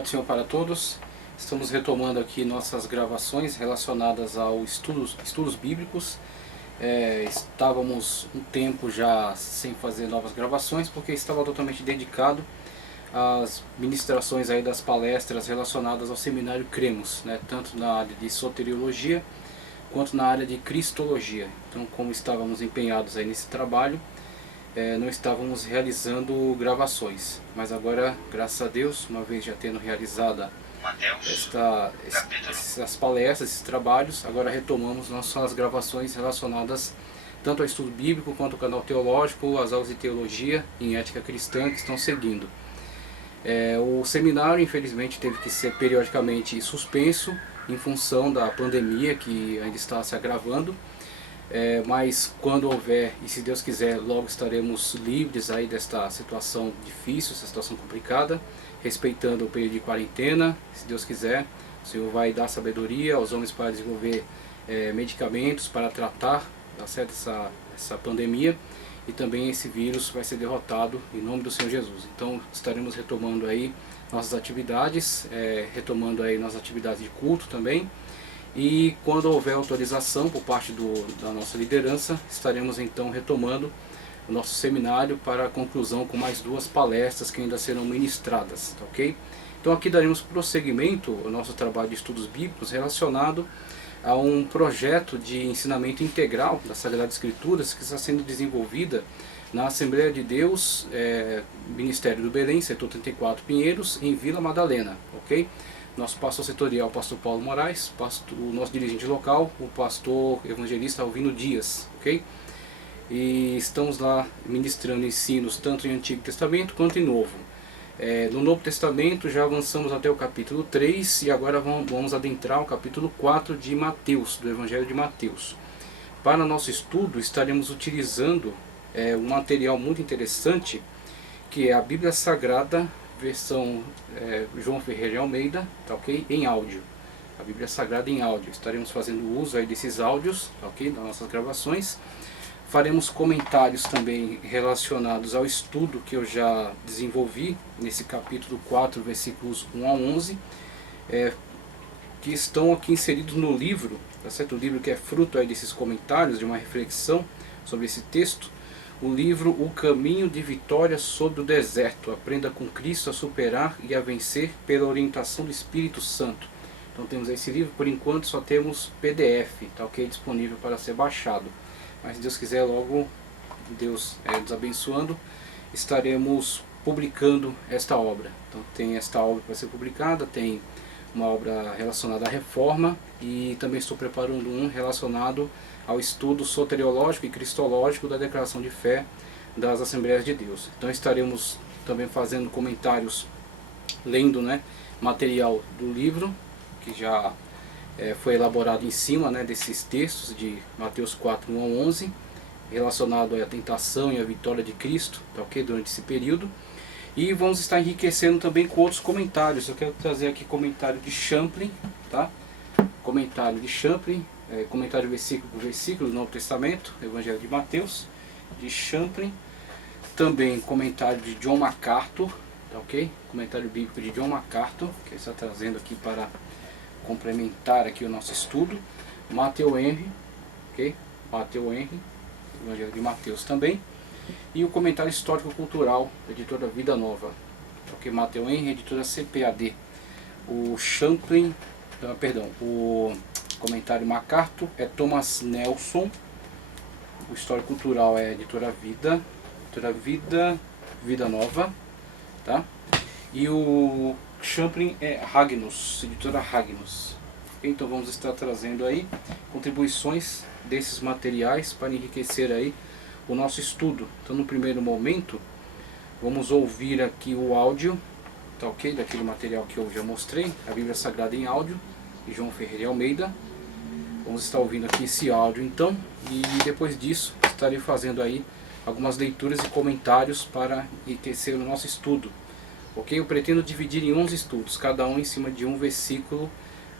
Pai do Senhor para todos. Estamos retomando aqui nossas gravações relacionadas ao estudos bíblicos. Estávamos um tempo já sem fazer novas gravações porque estava totalmente dedicado às ministrações aí das palestras relacionadas ao seminário Cremos, né? Tanto na área de soteriologia quanto na área de cristologia. Então, como estávamos empenhados aí nesse trabalho, não estávamos realizando gravações, mas agora, graças a Deus, uma vez já tendo realizado essas palestras, esses trabalhos, agora retomamos nossas gravações relacionadas tanto ao estudo bíblico quanto ao canal teológico, as aulas de teologia em ética cristã que estão seguindo. O seminário, infelizmente, teve que ser periodicamente suspenso em função da pandemia que ainda está se agravando. Mas quando houver, e se Deus quiser, logo estaremos livres aí desta situação difícil, essa situação complicada, respeitando o período de quarentena. Se Deus quiser, o Senhor vai dar sabedoria aos homens para desenvolver medicamentos para tratar essa pandemia, e também esse vírus vai ser derrotado em nome do Senhor Jesus. Então estaremos retomando aí nossas atividades, retomando aí nossas atividades de culto também. E quando houver autorização por parte da nossa liderança, estaremos então retomando o nosso seminário para a conclusão com mais 2 palestras que ainda serão ministradas, tá ok? Então aqui daremos prosseguimento ao nosso trabalho de estudos bíblicos relacionado a um projeto de ensinamento integral das Sagradas Escrituras que está sendo desenvolvida na Assembleia de Deus, Ministério do Belém, setor 34 Pinheiros, em Vila Madalena, ok? Nosso pastor setorial, o pastor Paulo Moraes, o nosso dirigente local, o pastor evangelista Alvino Dias, ok? E estamos lá ministrando ensinos tanto em Antigo Testamento quanto em Novo. No Novo Testamento já avançamos até o capítulo 3 e agora vamos adentrar o capítulo 4 de Mateus, do Evangelho de Mateus. Para nosso estudo estaremos utilizando um material muito interessante, que é a Bíblia Sagrada, versão João Ferreira de Almeida, tá ok? Em áudio. A Bíblia Sagrada em áudio. Estaremos fazendo uso aí desses áudios, tá ok? Das nossas gravações. Faremos comentários também relacionados ao estudo que eu já desenvolvi nesse capítulo 4, versículos 1 a 11, que estão aqui inseridos no livro, tá certo? O livro que é fruto aí desses comentários, de uma reflexão sobre esse texto. O livro O Caminho de Vitória sobre o Deserto. Aprenda com Cristo a superar e a vencer pela orientação do Espírito Santo. Então temos esse livro, por enquanto só temos PDF, tá ok? Disponível para ser baixado. Mas se Deus quiser, logo, Deus nos abençoando, estaremos publicando esta obra. Então tem esta obra para ser publicada, tem uma obra relacionada à reforma e também estou preparando um relacionado ao estudo soteriológico e cristológico da declaração de fé das Assembleias de Deus. Então estaremos também fazendo comentários, lendo material do livro, que já foi elaborado em cima desses textos de Mateus 4, 1 a 11, relacionado à tentação e à vitória de Cristo, tá ok? Durante esse período. E vamos estar enriquecendo também com outros comentários. Eu quero trazer aqui comentário de Champlin, tá? Comentário de Champlin, comentário versículo por versículo do Novo Testamento, Evangelho de Mateus, de Champlin. Também comentário de John MacArthur, tá ok? Comentário bíblico de John MacArthur, que está trazendo aqui para complementar aqui o nosso estudo. Matthew Henry, ok? Matthew Henry, Evangelho de Mateus também. E o comentário histórico-cultural da editora Vida Nova, ok? Matthew Henry, editora CPAD. O Champlin, o comentário MacArthur é Thomas Nelson. O histórico-cultural é editora Vida Nova, tá? E o Champlin é Ragnus, editora Ragnus. Então vamos estar trazendo aí contribuições desses materiais para enriquecer aí o nosso estudo. Então no primeiro momento vamos ouvir aqui o áudio, tá ok? Daquele material que eu já mostrei, a Bíblia Sagrada em áudio, de João Ferreira de Almeida. Vamos estar ouvindo aqui esse áudio então, e depois disso estarei fazendo aí algumas leituras e comentários para enriquecer o nosso estudo. Ok? Eu pretendo dividir em 11 estudos, cada um em cima de um versículo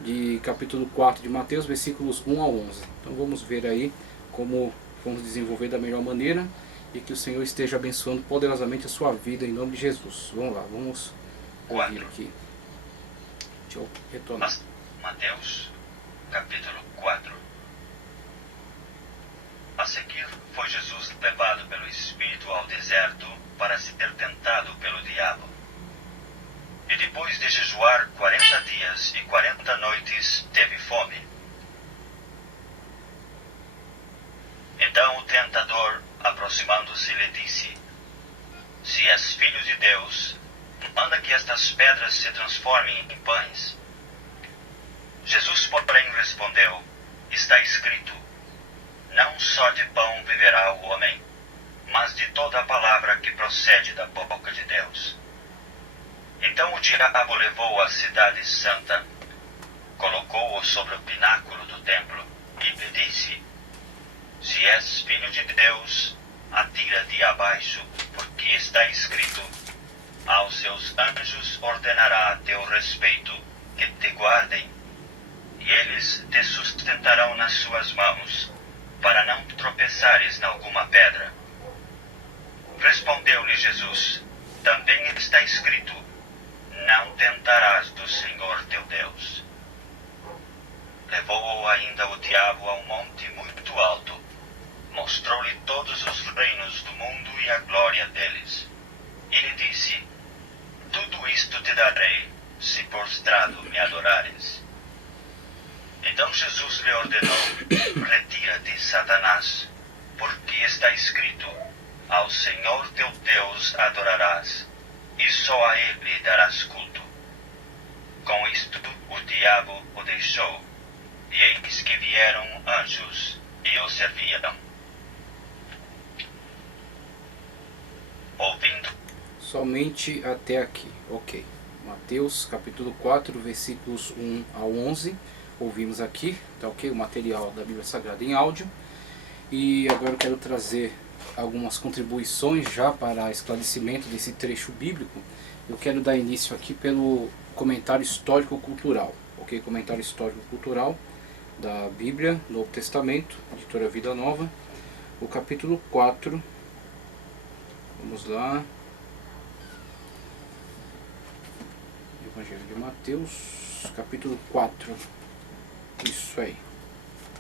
de capítulo 4 de Mateus, versículos 1 a 11. Então vamos ver aí como vamos desenvolver da melhor maneira e que o Senhor esteja abençoando poderosamente a sua vida em nome de Jesus. Vamos lá, vamos ouvir aqui. Deixa eu retornar. Mateus, capítulo 4. A seguir, foi Jesus levado pelo Espírito ao deserto para ser tentado pelo diabo. E depois de jejuar 40 dias e 40 noites, teve fome. Então o tentador, aproximando-se, lhe disse: Se és filho de Deus, manda que estas pedras se transformem em pães. Jesus, porém, respondeu: Está escrito: Não só de pão viverá o homem, mas de toda a palavra que procede da boca de Deus. Então o diabo levou a cidade santa, colocou-o sobre o pináculo do templo e lhe disse: Se és filho de Deus, atira-te abaixo, porque está escrito: Aos seus anjos ordenará a teu respeito que te guardem, e eles te sustentarão nas suas mãos, para não tropeçares em alguma pedra. Respondeu-lhe Jesus: Também está escrito: Não tentarás do Senhor teu Deus. Levou-o ainda o diabo a um monte muito alto, mostrou-lhe todos os reinos do mundo e a glória deles. E lhe disse: Tudo isto te darei, se prostrado me adorares. Então Jesus lhe ordenou: Retira-te, Satanás, porque está escrito: Ao Senhor teu Deus adorarás, e só a Ele darás culto. Com isto o diabo o deixou, e eis que vieram anjos e o serviam. Ouvindo. Somente até aqui, ok. Mateus capítulo 4, versículos 1 ao 11. Ouvimos aqui, tá ok? O material da Bíblia Sagrada em áudio. E agora eu quero trazer algumas contribuições já para esclarecimento desse trecho bíblico. Eu quero dar início aqui pelo comentário histórico-cultural, ok? Comentário histórico-cultural da Bíblia, Novo Testamento, editora Vida Nova, o capítulo 4. Vamos lá. Evangelho de Mateus, capítulo 4. Isso aí.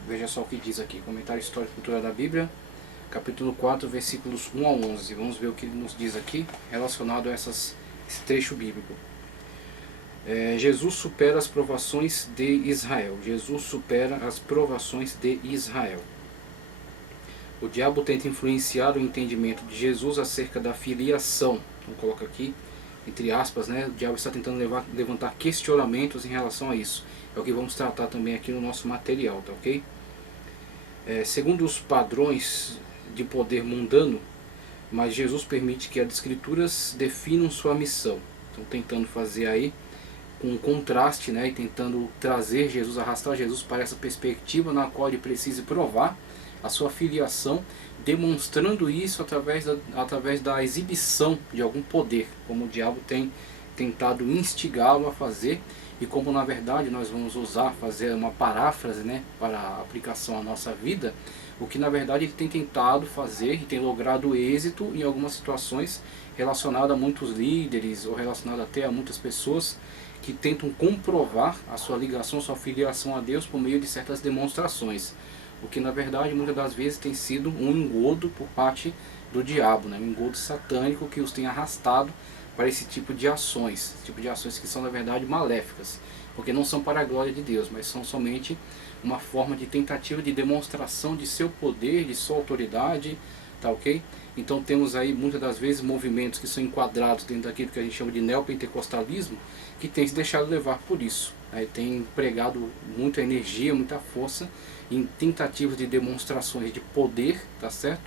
Veja só o que diz aqui. Comentário histórico e cultural da Bíblia, capítulo 4, versículos 1 ao 11. Vamos ver o que ele nos diz aqui relacionado a esse trecho bíblico. Jesus supera as provações de Israel. Jesus supera as provações de Israel. O diabo tenta influenciar o entendimento de Jesus acerca da filiação. Então coloca aqui, entre aspas, né? O diabo está tentando levantar questionamentos em relação a isso. É o que vamos tratar também aqui no nosso material, tá ok? Segundo os padrões de poder mundano, mas Jesus permite que as escrituras definam sua missão. Então tentando fazer aí um contraste, né? E tentando trazer Jesus, arrastar Jesus para essa perspectiva na qual ele precisa provar a sua filiação, demonstrando isso através da exibição de algum poder, como o diabo tem tentado instigá-lo a fazer, e como na verdade nós vamos fazer uma paráfrase, né, para a aplicação à nossa vida, o que na verdade ele tem tentado fazer e tem logrado êxito em algumas situações relacionadas a muitos líderes, ou relacionadas até a muitas pessoas que tentam comprovar a sua ligação, sua filiação a Deus por meio de certas demonstrações. O que na verdade muitas das vezes tem sido um engodo por parte do diabo, né? Um engodo satânico que os tem arrastado para esse tipo de ações que são na verdade maléficas, porque não são para a glória de Deus, mas são somente uma forma de tentativa de demonstração de seu poder, de sua autoridade, tá ok? Então temos aí muitas das vezes movimentos que são enquadrados dentro daquilo que a gente chama de neopentecostalismo, que tem se deixado levar por isso. Aí tem empregado muita energia, muita força em tentativas de demonstrações de poder, tá certo?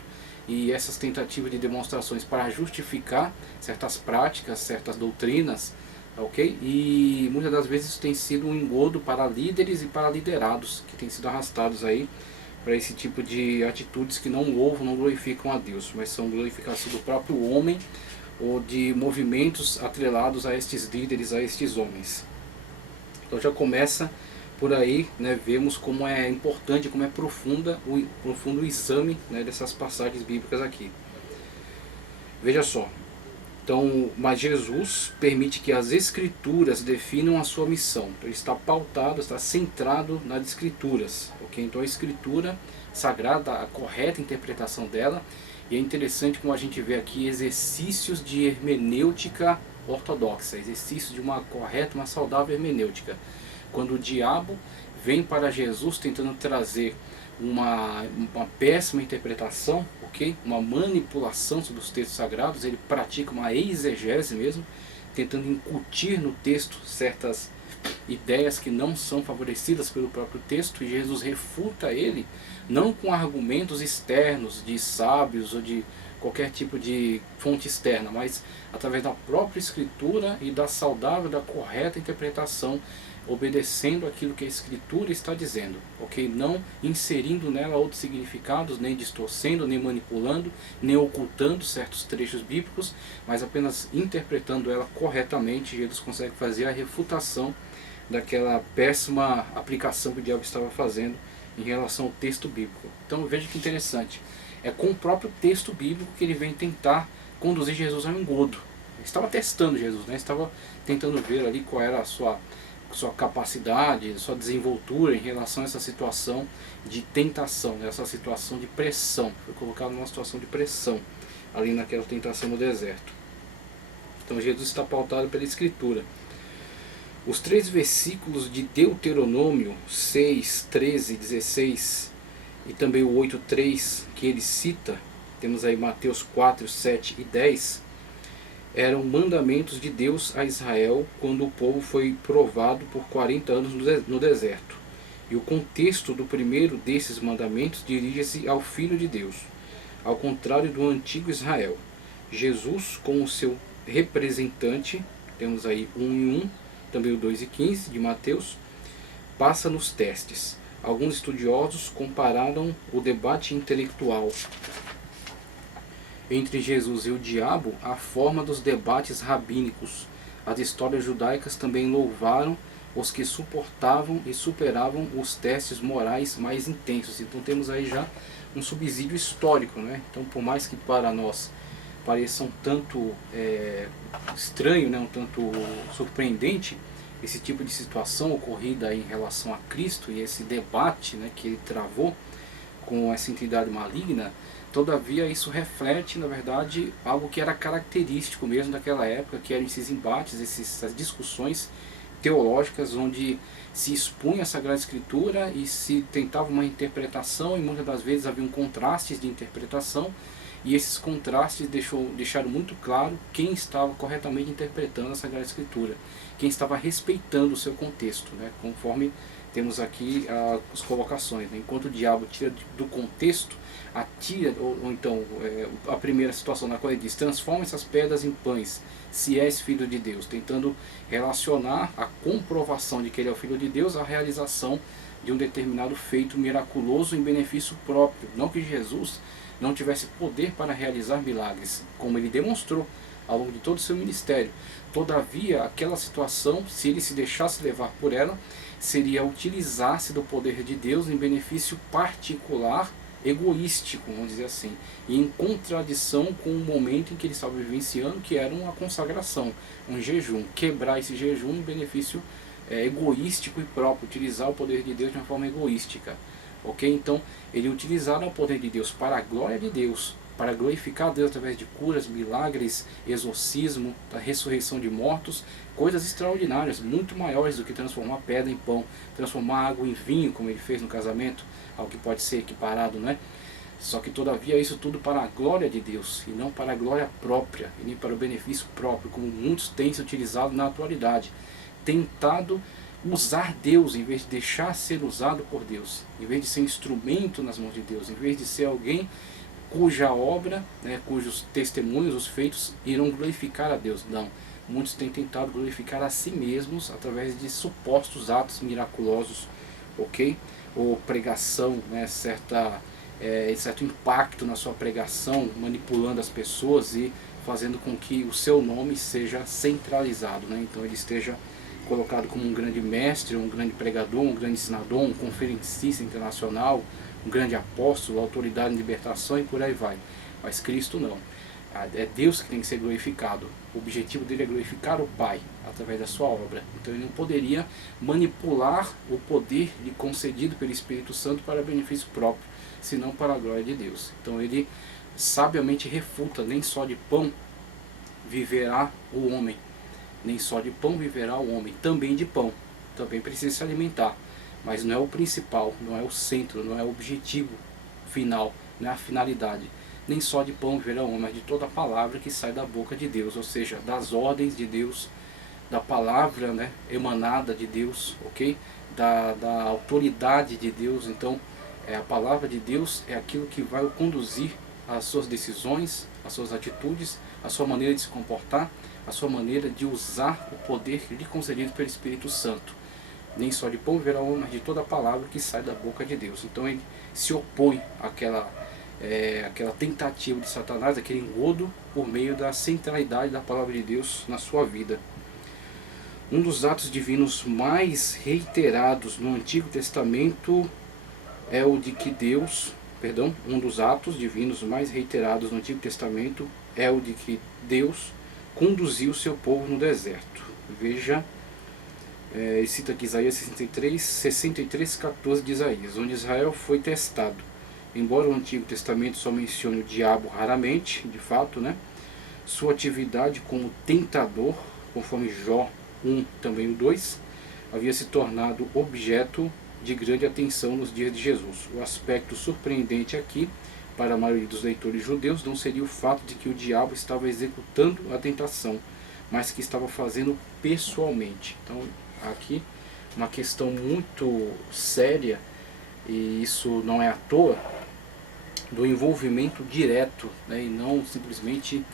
E essas tentativas de demonstrações para justificar certas práticas, certas doutrinas, tá ok? E muitas das vezes isso tem sido um engodo para líderes e para liderados, que têm sido arrastados aí para esse tipo de atitudes que não louvam, não glorificam a Deus, mas são glorificação do próprio homem ou de movimentos atrelados a estes líderes, a estes homens. Então já começa por aí, né, vemos como é importante, como é profundo o exame, né, dessas passagens bíblicas aqui. Veja só, Então, mas Jesus permite que as Escrituras definam a sua missão. Então, ele está pautado, está centrado nas Escrituras. Okay? Então, a Escritura Sagrada, a correta interpretação dela. E é interessante como a gente vê aqui exercícios de hermenêutica ortodoxa, exercícios de uma correta, uma saudável hermenêutica. Quando o diabo vem para Jesus tentando trazer uma péssima interpretação, okay? Uma manipulação sobre os textos sagrados, ele pratica uma exegese mesmo, tentando incutir no texto certas ideias que não são favorecidas pelo próprio texto, e Jesus refuta ele, não com argumentos externos de sábios ou de qualquer tipo de fonte externa, mas através da própria Escritura e da saudável, da correta interpretação, obedecendo aquilo que a Escritura está dizendo, ok? Não inserindo nela outros significados, nem distorcendo, nem manipulando, nem ocultando certos trechos bíblicos, mas apenas interpretando ela corretamente. Jesus consegue fazer a refutação daquela péssima aplicação que o diabo estava fazendo em relação ao texto bíblico. Então veja que interessante, é com o próprio texto bíblico que ele vem tentar conduzir Jesus a um engodo. Ele estava testando Jesus, né? Estava tentando ver ali qual era a sua capacidade, sua desenvoltura em relação a essa situação de tentação, né? Essa situação de pressão. Foi colocado numa situação de pressão ali naquela tentação no deserto. Então Jesus está pautado pela Escritura. Os 3 versículos de Deuteronômio 6, 13, 16 e também o 8:3 que ele cita, temos aí Mateus 4, 7 e 10, eram mandamentos de Deus a Israel quando o povo foi provado por 40 anos no deserto. E o contexto do primeiro desses mandamentos dirige-se ao Filho de Deus, ao contrário do antigo Israel. Jesus, como seu representante, temos aí 1:1, também o 2:15 de Mateus, passa nos testes. Alguns estudiosos compararam o debate intelectual entre Jesus e o diabo à forma dos debates rabínicos. As histórias judaicas também louvaram os que suportavam e superavam os testes morais mais intensos. Então temos aí já um subsídio histórico, né? Então, por mais que para nós pareça um tanto estranho, né? Um tanto surpreendente esse tipo de situação ocorrida em relação a Cristo e esse debate, né, que ele travou com essa entidade maligna, todavia isso reflete, na verdade, algo que era característico mesmo daquela época, que eram esses embates, essas discussões teológicas onde se expunha a Sagrada Escritura e se tentava uma interpretação, e muitas das vezes haviam contrastes de interpretação, e esses contrastes deixaram muito claro quem estava corretamente interpretando a Sagrada Escritura, quem estava respeitando o seu contexto, né? Conforme temos aqui as colocações, né? Enquanto o diabo tira do contexto, ou então a primeira situação na qual ele diz: transforma essas pedras em pães, se és filho de Deus, tentando relacionar a comprovação de que ele é o filho de Deus à realização de um determinado feito miraculoso em benefício próprio. Não que Jesus não tivesse poder para realizar milagres, como ele demonstrou ao longo de todo o seu ministério. Todavia, aquela situação, se ele se deixasse levar por ela, seria utilizar-se do poder de Deus em benefício particular, egoístico, vamos dizer assim, e em contradição com o momento em que ele estava vivenciando, que era uma consagração, um jejum. Quebrar esse jejum em benefício egoístico e próprio, utilizar o poder de Deus de uma forma egoística. Ok? Então, ele utilizará o poder de Deus para a glória de Deus, para glorificar a Deus através de curas, milagres, exorcismo, da ressurreição de mortos, coisas extraordinárias, muito maiores do que transformar pedra em pão, transformar água em vinho, como ele fez no casamento, ao que pode ser equiparado, né? Só que todavia isso tudo para a glória de Deus, e não para a glória própria, e nem para o benefício próprio, como muitos têm se utilizado na atualidade, tentado usar Deus em vez de deixar ser usado por Deus, em vez de ser um instrumento nas mãos de Deus, em vez de ser alguém cuja obra, né, cujos testemunhos, os feitos, irão glorificar a Deus. Não, muitos têm tentado glorificar a si mesmos através de supostos atos miraculosos, ok? Ou pregação, né, certo impacto na sua pregação, manipulando as pessoas e fazendo com que o seu nome seja centralizado, né? Então ele esteja colocado como um grande mestre, um grande pregador, um grande ensinador, um conferencista internacional, um grande apóstolo, autoridade em libertação e por aí vai. Mas Cristo não. É Deus que tem que ser glorificado. O objetivo dele é glorificar o Pai através da sua obra. Então ele não poderia manipular o poder lhe concedido pelo Espírito Santo para benefício próprio, senão para a glória de Deus. Então ele sabiamente refuta: nem só de pão viverá o homem, nem só de pão viverá o homem, também de pão, também precisa se alimentar, mas não é o principal, não é o centro, não é o objetivo final, não é a finalidade. Nem só de pão viverá o homem, mas de toda a palavra que sai da boca de Deus, ou seja, das ordens de Deus, da palavra, né, emanada de Deus, ok? Da autoridade de Deus. Então, a palavra de Deus é aquilo que vai conduzir as suas decisões, as suas atitudes, a sua maneira de se comportar, a sua maneira de usar o poder lhe concedido pelo Espírito Santo. Nem só de pão viverá o homem, mas de toda a palavra que sai da boca de Deus. Então ele se opõe àquela tentativa de Satanás, aquele engodo, por meio da centralidade da palavra de Deus na sua vida. Um dos atos divinos mais reiterados no Antigo Testamento é o de que um dos atos divinos mais reiterados no Antigo Testamento é o de que Deus conduziu seu povo no deserto. Veja, cita aqui Isaías 63:14 de Isaías, onde Israel foi testado. Embora o Antigo Testamento só mencione o diabo raramente, de fato, né, sua atividade como tentador, conforme Jó 1, também o 2, havia se tornado objeto de grande atenção nos dias de Jesus. O aspecto surpreendente aqui, para a maioria dos leitores judeus, não seria o fato de que o diabo estava executando a tentação, mas que estava fazendo pessoalmente. Então, aqui, uma questão muito séria, e isso não é à toa, do envolvimento direto, né, e não simplesmente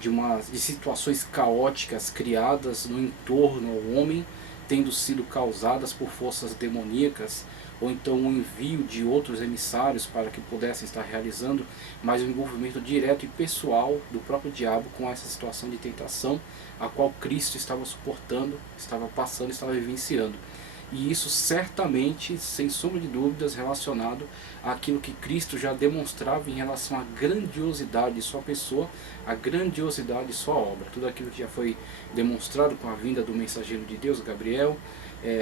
de situações caóticas criadas no entorno ao homem, tendo sido causadas por forças demoníacas, ou então o envio de outros emissários para que pudessem estar realizando, mas o envolvimento direto e pessoal do próprio diabo com essa situação de tentação, a qual Cristo estava suportando, estava passando, estava vivenciando. E isso certamente, sem sombra de dúvidas, relacionado àquilo que Cristo já demonstrava em relação à grandiosidade de sua pessoa, à grandiosidade de sua obra. Tudo aquilo que já foi demonstrado com a vinda do mensageiro de Deus, Gabriel,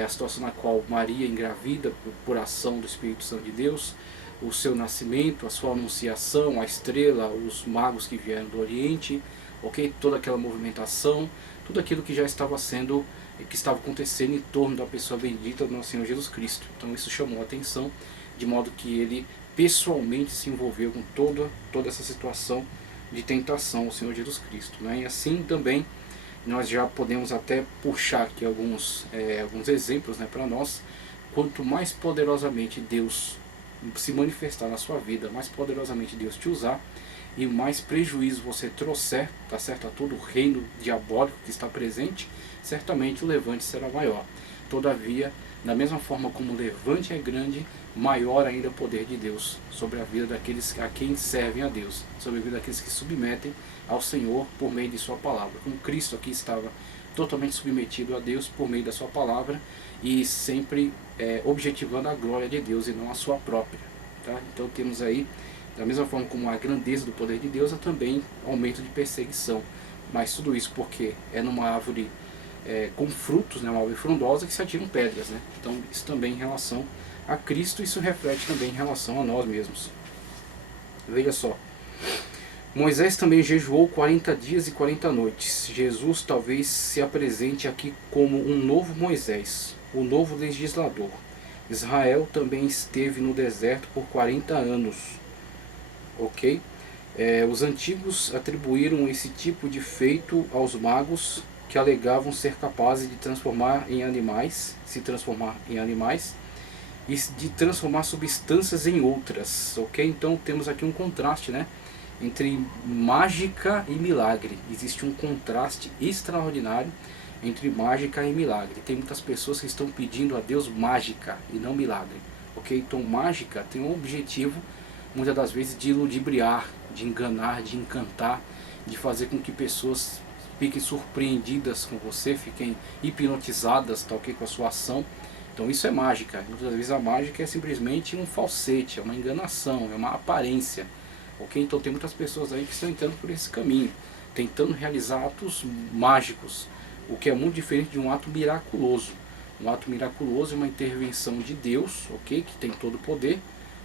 a situação na qual Maria engravida por ação do Espírito Santo de Deus, o seu nascimento, a sua anunciação, a estrela, os magos que vieram do Oriente, ok? Toda aquela movimentação, tudo aquilo que já estava sendo, que estava acontecendo em torno da pessoa bendita do nosso Senhor Jesus Cristo. Então isso chamou a atenção, de modo que ele pessoalmente se envolveu com toda essa situação de tentação ao Senhor Jesus Cristo, né? E assim também nós já podemos até puxar aqui alguns exemplos, né, para nós. Quanto mais poderosamente Deus se manifestar na sua vida, mais poderosamente Deus te usar, e mais prejuízo você trouxer, tá certo, a todo o reino diabólico que está presente, certamente o levante será maior. Todavia, da mesma forma como o levante é grande, maior ainda é o poder de Deus sobre a vida daqueles a quem servem a Deus, sobre a vida daqueles que submetem ao Senhor por meio de sua palavra. Como Cristo aqui estava totalmente submetido a Deus por meio da sua palavra e sempre objetivando a glória de Deus e não a sua própria. Tá? Então temos aí, da mesma forma como a grandeza do poder de Deus, há também aumento de perseguição. Mas tudo isso porque é numa árvore com frutos, né, uma árvore frondosa, que se atiram pedras. Né? Então isso também em relação a Cristo, isso reflete também em relação a nós mesmos. Veja só. Moisés também jejuou 40 dias e 40 noites. Jesus talvez se apresente aqui como um novo Moisés, o novo legislador. Israel também esteve no deserto por 40 anos. Ok? Os antigos atribuíram esse tipo de feito aos magos que alegavam ser capazes de se transformar em animais, e de transformar substâncias em outras. Ok? Então temos aqui um contraste, né, entre mágica e milagre. Existe um contraste extraordinário entre mágica e milagre. Tem muitas pessoas que estão pedindo a Deus mágica e não milagre. Ok? Então mágica tem um objetivo, muitas das vezes, de ludibriar, de enganar, de encantar, de fazer com que pessoas fiquem surpreendidas com você, fiquem hipnotizadas, tá, ok, com a sua ação. Então isso é mágica. Muitas vezes a mágica é simplesmente um falsete, é uma enganação, é uma aparência. ok? Então tem muitas pessoas aí que estão entrando por esse caminho, tentando realizar atos mágicos, o que é muito diferente de um ato miraculoso. Um ato miraculoso é uma intervenção de Deus, ok? Que tem todo o poder,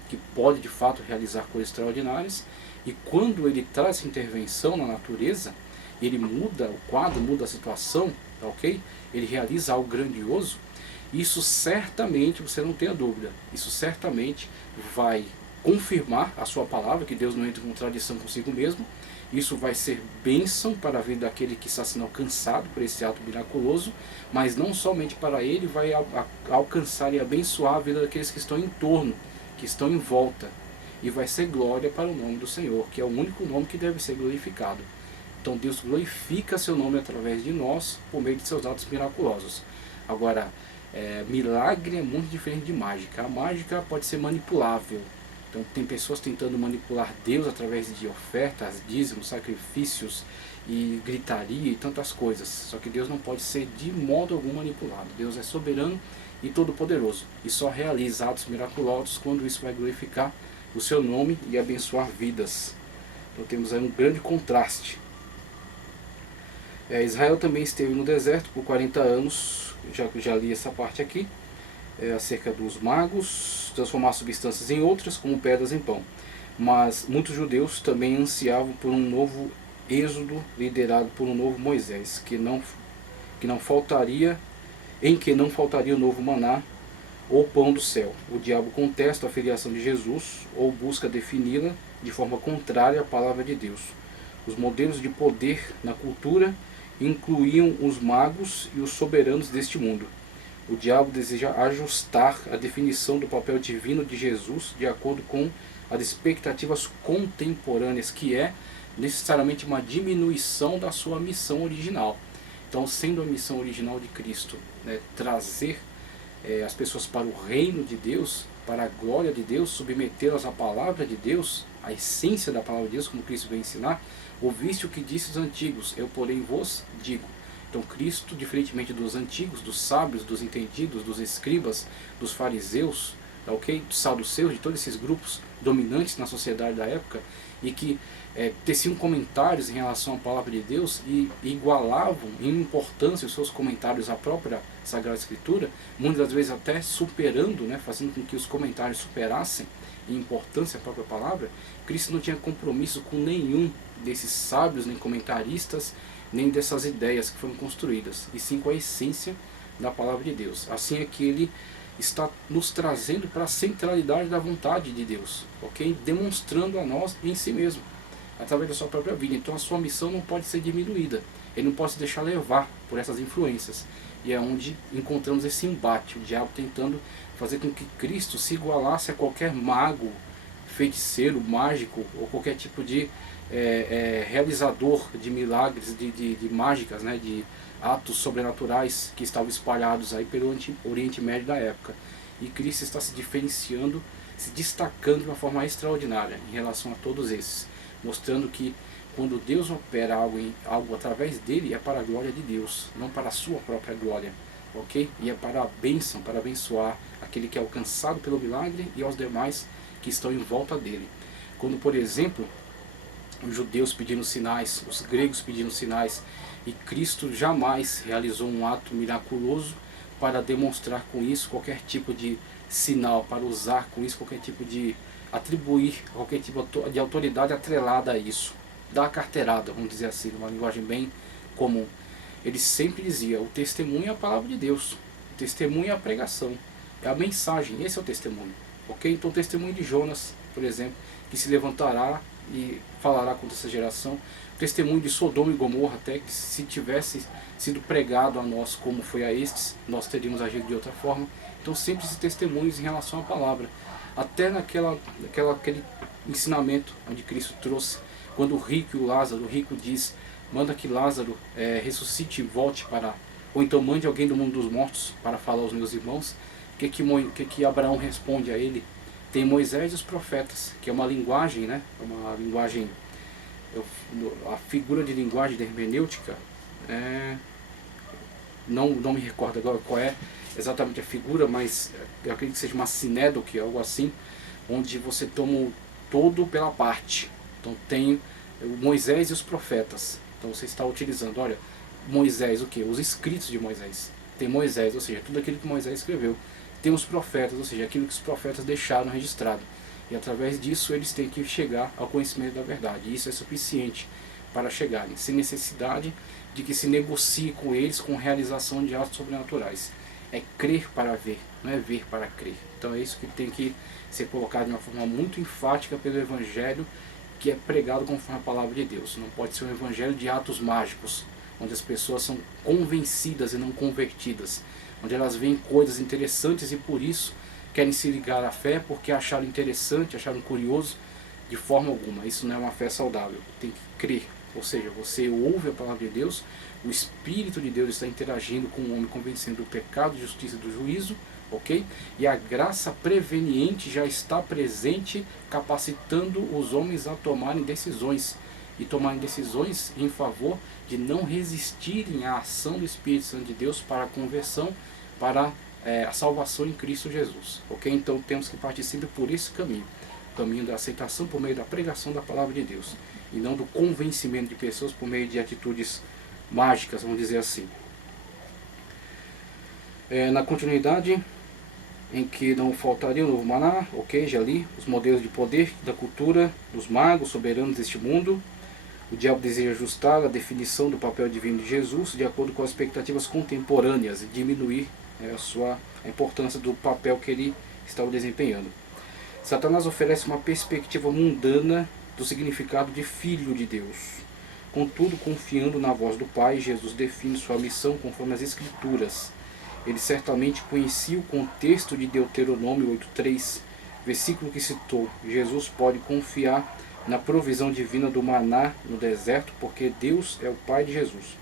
que pode de fato realizar coisas extraordinárias, e quando ele traz essa intervenção na natureza, ele muda o quadro, muda a situação, ok? Ele realiza algo grandioso. Isso certamente, você não tenha dúvida, isso certamente vai confirmar a sua palavra, que Deus não entra em contradição consigo mesmo. Isso vai ser bênção para a vida daquele que está sendo alcançado por esse ato miraculoso, mas não somente para ele, vai alcançar e abençoar a vida daqueles que estão em torno, que estão em volta, e vai ser glória para o nome do Senhor, que é o único nome que deve ser glorificado. Então Deus glorifica seu nome através de nós, por meio de seus atos miraculosos. Agora, milagre é muito diferente de mágica. A mágica pode ser manipulável. Então tem pessoas tentando manipular Deus através de ofertas, dízimos, sacrifícios e gritaria e tantas coisas. Só que Deus não pode ser de modo algum manipulado. Deus é soberano e todo-poderoso, e só realiza atos miraculosos quando isso vai glorificar o seu nome e abençoar vidas. Então temos aí um grande contraste. Israel também esteve no deserto por 40 anos, já li essa parte aqui, acerca dos magos, transformar substâncias em outras, como pedras em pão. Mas muitos judeus também ansiavam por um novo êxodo liderado por um novo Moisés, em que não faltaria o novo maná ou pão do céu. O diabo contesta a filiação de Jesus ou busca defini-la de forma contrária à palavra de Deus. Os modelos de poder na cultura incluíam os magos e os soberanos deste mundo. O diabo deseja ajustar a definição do papel divino de Jesus de acordo com as expectativas contemporâneas, que é necessariamente uma diminuição da sua missão original. Então, sendo a missão original de Cristo, trazer as pessoas para o reino de Deus, para a glória de Deus, submetê-las à palavra de Deus, à essência da palavra de Deus, como Cristo veio ensinar. Ouviste o que disse os antigos, eu porém vos digo. Então Cristo, diferentemente dos antigos, dos sábios, dos entendidos, dos escribas, dos fariseus, dos saduceus, de todos esses grupos dominantes na sociedade da época, e que teciam comentários em relação à palavra de Deus e igualavam em importância os seus comentários à própria Sagrada Escritura, muitas das vezes até superando, fazendo com que os comentários superassem em importância a própria palavra. Cristo não tinha compromisso com nenhum desses sábios, nem comentaristas, nem dessas ideias que foram construídas, e sim com a essência da palavra de Deus. Assim é que ele está nos trazendo para a centralidade da vontade de Deus, ok? Demonstrando a nós em si mesmo, através da sua própria vida. Então a sua missão não pode ser diminuída, ele não pode se deixar levar por essas influências. E é onde encontramos esse embate, o diabo tentando fazer com que Cristo se igualasse a qualquer mago, feiticeiro, mágico, ou qualquer tipo de realizador de milagres, de mágicas, de atos sobrenaturais que estavam espalhados aí pelo Oriente Médio da época. E Cristo está se diferenciando, se destacando de uma forma extraordinária em relação a todos esses, mostrando que quando Deus opera algo através dele, é para a glória de Deus, não para a sua própria glória, ok? E é para a bênção, para abençoar aquele que é alcançado pelo milagre e aos demais que estão em volta dele. Quando, por exemplo, os judeus pedindo sinais, os gregos pedindo sinais, e Cristo jamais realizou um ato miraculoso para demonstrar com isso qualquer tipo de sinal, para usar com isso qualquer tipo de atribuir, qualquer tipo de autoridade atrelada a isso. Dar a carteirada, vamos dizer assim, uma linguagem bem comum. Ele sempre dizia, o testemunho é a palavra de Deus, o testemunho é a pregação, é a mensagem, esse é o testemunho. Ok? Então o testemunho de Jonas, por exemplo, que se levantará e falará contra essa geração. O testemunho de Sodoma e Gomorra, até que se tivesse sido pregado a nós como foi a estes, nós teríamos agido de outra forma. Então sempre esses testemunhos em relação à palavra. Até aquele ensinamento onde Cristo trouxe, quando o rico e o Lázaro, o rico diz, manda que Lázaro ressuscite e volte para... Ou então mande alguém do mundo dos mortos para falar aos meus irmãos. O que Abraão responde a ele? Tem Moisés e os profetas, que é uma linguagem, uma linguagem, a figura de linguagem da hermenêutica, não me recordo agora qual é exatamente a figura, mas eu acredito que seja uma sinédoque, algo assim, onde você toma o todo pela parte, Então tem Moisés e os profetas. Então você está utilizando, olha, Moisés, o que? Os escritos de Moisés. Tem Moisés, ou seja, tudo aquilo que Moisés escreveu. Tem os profetas, ou seja, aquilo que os profetas deixaram registrado. E através disso eles têm que chegar ao conhecimento da verdade. E isso é suficiente para chegarem, sem necessidade de que se negocie com eles com realização de atos sobrenaturais. É crer para ver, não é ver para crer. Então é isso que tem que ser colocado de uma forma muito enfática pelo Evangelho, que é pregado conforme a palavra de Deus. Não pode ser um Evangelho de atos mágicos, onde as pessoas são convencidas e não convertidas, onde elas veem coisas interessantes e por isso querem se ligar à fé porque acharam interessante, acharam curioso. De forma alguma, isso não é uma fé saudável. Tem que crer, ou seja, você ouve a palavra de Deus, o Espírito de Deus está interagindo com o homem, convencendo do pecado, da justiça e do juízo, ok? E a graça preveniente já está presente, capacitando os homens a tomarem decisões, e tomarem decisões em favor de não resistirem à ação do Espírito Santo de Deus para a conversão, para a salvação em Cristo Jesus, ok? Então temos que partir sempre por esse caminho, o caminho da aceitação por meio da pregação da palavra de Deus, e não do convencimento de pessoas por meio de atitudes mágicas, vamos dizer assim. Na continuidade, em que não faltaria o novo maná, ok, já li, os modelos de poder da cultura dos magos soberanos deste mundo. O diabo deseja ajustar a definição do papel divino de Jesus de acordo com as expectativas contemporâneas e diminuir a importância do papel que ele estava desempenhando. Satanás oferece uma perspectiva mundana do significado de filho de Deus. Contudo, confiando na voz do Pai, Jesus define sua missão conforme as Escrituras. Ele certamente conhecia o contexto de Deuteronômio 8:3, versículo que citou. Jesus pode confiar na provisão divina do maná no deserto, porque Deus é o Pai de Jesus,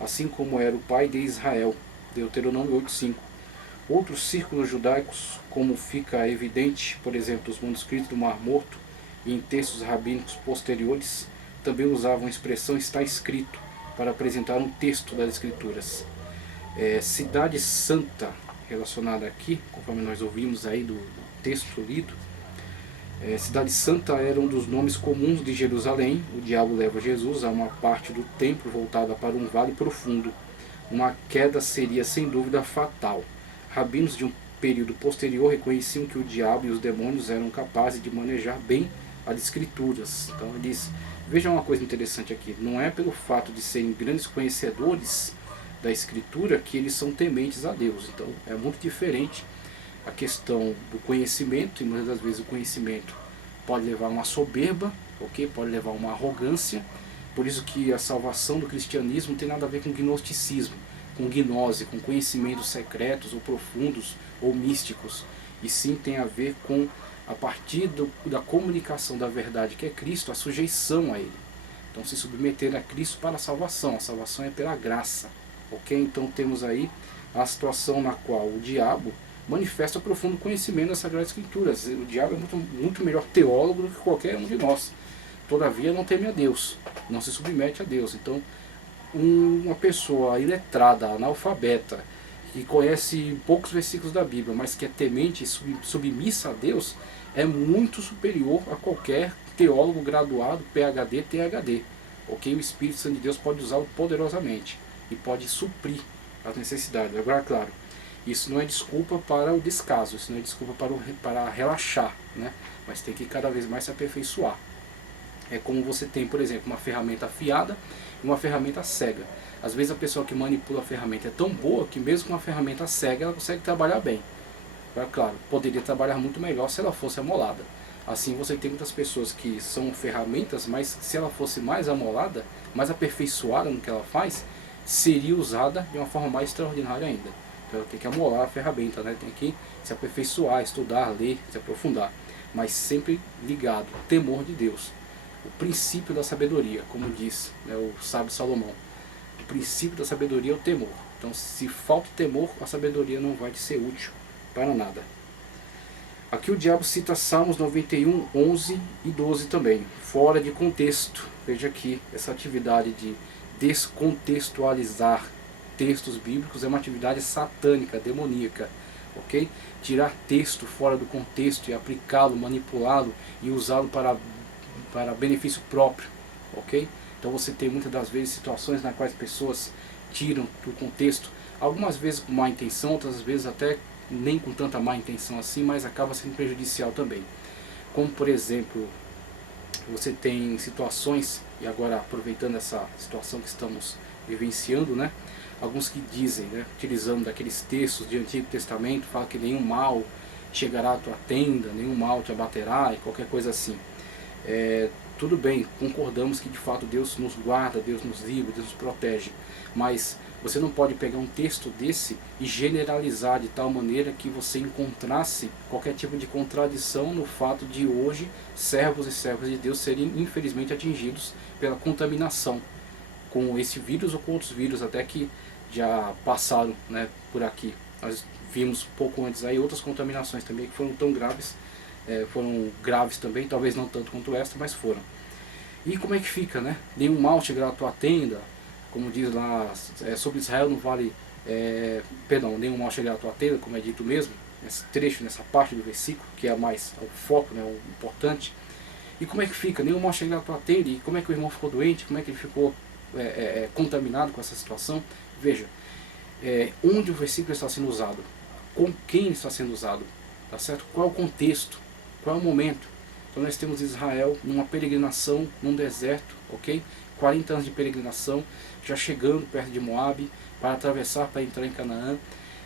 assim como era o Pai de Israel. Deuteronômio 8:5. Outros círculos judaicos, como fica evidente, por exemplo, nos manuscritos do Mar Morto e em textos rabínicos posteriores, também usavam a expressão está escrito para apresentar um texto das Escrituras. Cidade Santa, relacionada aqui, conforme nós ouvimos aí do texto lido, Cidade Santa era um dos nomes comuns de Jerusalém. O diabo leva Jesus a uma parte do templo voltada para um vale profundo. Uma queda seria sem dúvida fatal. Rabinos de um período posterior reconheciam que o diabo e os demônios eram capazes de manejar bem as Escrituras. Então eles, vejam uma coisa interessante aqui, não é pelo fato de serem grandes conhecedores da Escritura que eles são tementes a Deus. Então é muito diferente a questão do conhecimento, e muitas das vezes o conhecimento pode levar a uma soberba, ok? Pode levar a uma arrogância. Por isso que a salvação do cristianismo não tem nada a ver com gnosticismo, com gnose, com conhecimentos secretos ou profundos ou místicos, e sim tem a ver com, a partir da comunicação da verdade que é Cristo, a sujeição a Ele. Então se submeter a Cristo para a salvação é pela graça, ok? Então temos aí a situação na qual o diabo manifesta profundo conhecimento das Sagradas Escrituras. O diabo é muito melhor teólogo do que qualquer um de nós. Todavia não teme a Deus, não se submete a Deus. Então uma pessoa iletrada, analfabeta, que conhece poucos versículos da Bíblia, mas que é temente e submissa a Deus, é muito superior a qualquer teólogo graduado, PhD, ThD. Ok? O Espírito Santo de Deus pode usá-lo poderosamente e pode suprir as necessidades. Agora, claro, isso não é desculpa para o descaso, isso não é desculpa para relaxar, né? Mas tem que cada vez mais se aperfeiçoar. É como você tem, por exemplo, uma ferramenta afiada e uma ferramenta cega. Às vezes a pessoa que manipula a ferramenta é tão boa que mesmo com uma ferramenta cega ela consegue trabalhar bem. Claro, poderia trabalhar muito melhor se ela fosse amolada. Assim você tem muitas pessoas que são ferramentas, mas se ela fosse mais amolada, mais aperfeiçoada no que ela faz, seria usada de uma forma mais extraordinária ainda. Então ela tem que amolar a ferramenta, né? Tem que se aperfeiçoar, estudar, ler, se aprofundar. Mas sempre ligado ao temor de Deus. O princípio da sabedoria, como diz, né, o sábio Salomão. O princípio da sabedoria é o temor. Então se falta temor, a sabedoria não vai te ser útil para nada. Aqui o diabo cita Salmos 91, 11 e 12 também, fora de contexto. Veja aqui, essa atividade de descontextualizar textos bíblicos é uma atividade satânica, demoníaca, ok? Tirar texto fora do contexto e aplicá-lo, manipulá-lo e usá-lo para para benefício próprio, ok? Então você tem muitas das vezes situações nas quais pessoas tiram do contexto, algumas vezes com má intenção, outras vezes até nem com tanta má intenção assim, mas acaba sendo prejudicial também. Como por exemplo, você tem situações, e agora aproveitando essa situação que estamos vivenciando, né? Alguns que dizem, né, utilizando daqueles textos de Antigo Testamento, fala que nenhum mal chegará à tua tenda, nenhum mal te abaterá e qualquer coisa assim. Tudo bem, concordamos que de fato Deus nos guarda, Deus nos livra, Deus nos protege, mas você não pode pegar um texto desse e generalizar de tal maneira que você encontrasse qualquer tipo de contradição no fato de hoje servos e servas de Deus serem infelizmente atingidos pela contaminação com esse vírus ou com outros vírus até que já passaram, né, por aqui. Nós vimos pouco antes aí outras contaminações também que foram tão graves, foram graves também, talvez não tanto quanto esta, mas foram. E como é que fica, né? Nenhum mal chegará à tua tenda, como diz lá, sobre Israel não vale, nenhum mal chegará à tua tenda, como é dito mesmo, nesse trecho, nessa parte do versículo, que é mais o foco, né, o importante. E como é que fica? Nenhum mal chegará à tua tenda, e como é que o irmão ficou doente, como é que ele ficou contaminado com essa situação? Veja, onde o versículo está sendo usado, com quem ele está sendo usado, tá certo? Qual é o contexto, qual é o momento? Então nós temos Israel numa peregrinação, num deserto, ok? 40 anos de peregrinação, já chegando perto de Moabe, para atravessar, para entrar em Canaã.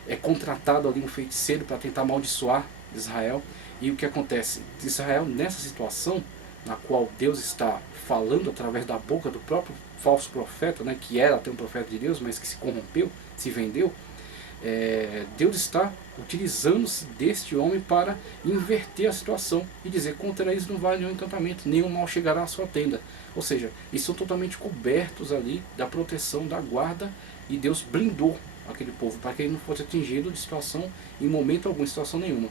É contratado ali um feiticeiro para tentar amaldiçoar Israel. E o que acontece? Israel, nessa situação, na qual Deus está falando através da boca do próprio falso profeta, né, que era até um profeta de Deus, mas que se corrompeu, se vendeu, Deus está utilizando-se deste homem para inverter a situação e dizer: contra eles não vale nenhum encantamento, nenhum mal chegará à sua tenda. Ou seja, eles são totalmente cobertos ali da proteção, da guarda, e Deus blindou aquele povo para que ele não fosse atingido de situação, em momento algum, situação nenhuma.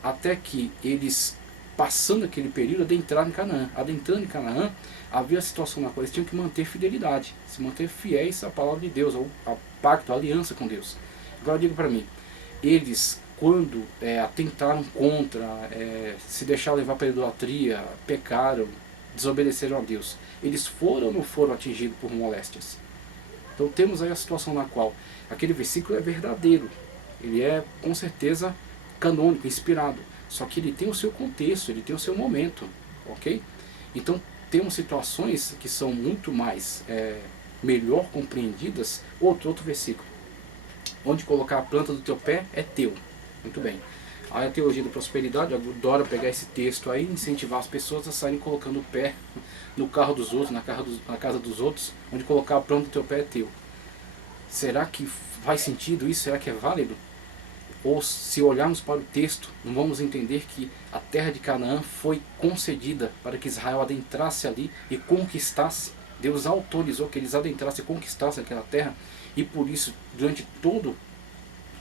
Até que eles, passando aquele período, adentraram em Canaã. Adentrando em Canaã, havia a situação na qual eles tinham que manter fidelidade, se manter fiéis à palavra de Deus, ao pacto, à aliança com Deus. Agora diga para mim, eles quando atentaram contra, se deixaram levar para a idolatria, pecaram, desobedeceram a Deus, eles foram ou não foram atingidos por moléstias? Então temos aí a situação na qual aquele versículo é verdadeiro, ele é com certeza canônico, inspirado, só que ele tem o seu contexto, ele tem o seu momento, ok? Então temos situações que são muito mais melhor compreendidas. Outro versículo: onde colocar a planta do teu pé é teu. Muito bem. Aí a teologia da prosperidade adora pegar esse texto aí e incentivar as pessoas a saírem colocando o pé no carro dos outros, na casa dos outros. Onde colocar a planta do teu pé é teu. Será que faz sentido isso? Será que é válido? Ou se olharmos para o texto, não vamos entender que a terra de Canaã foi concedida para que Israel adentrasse ali e conquistasse. Deus autorizou que eles adentrassem e conquistassem aquela terra, e por isso, durante todo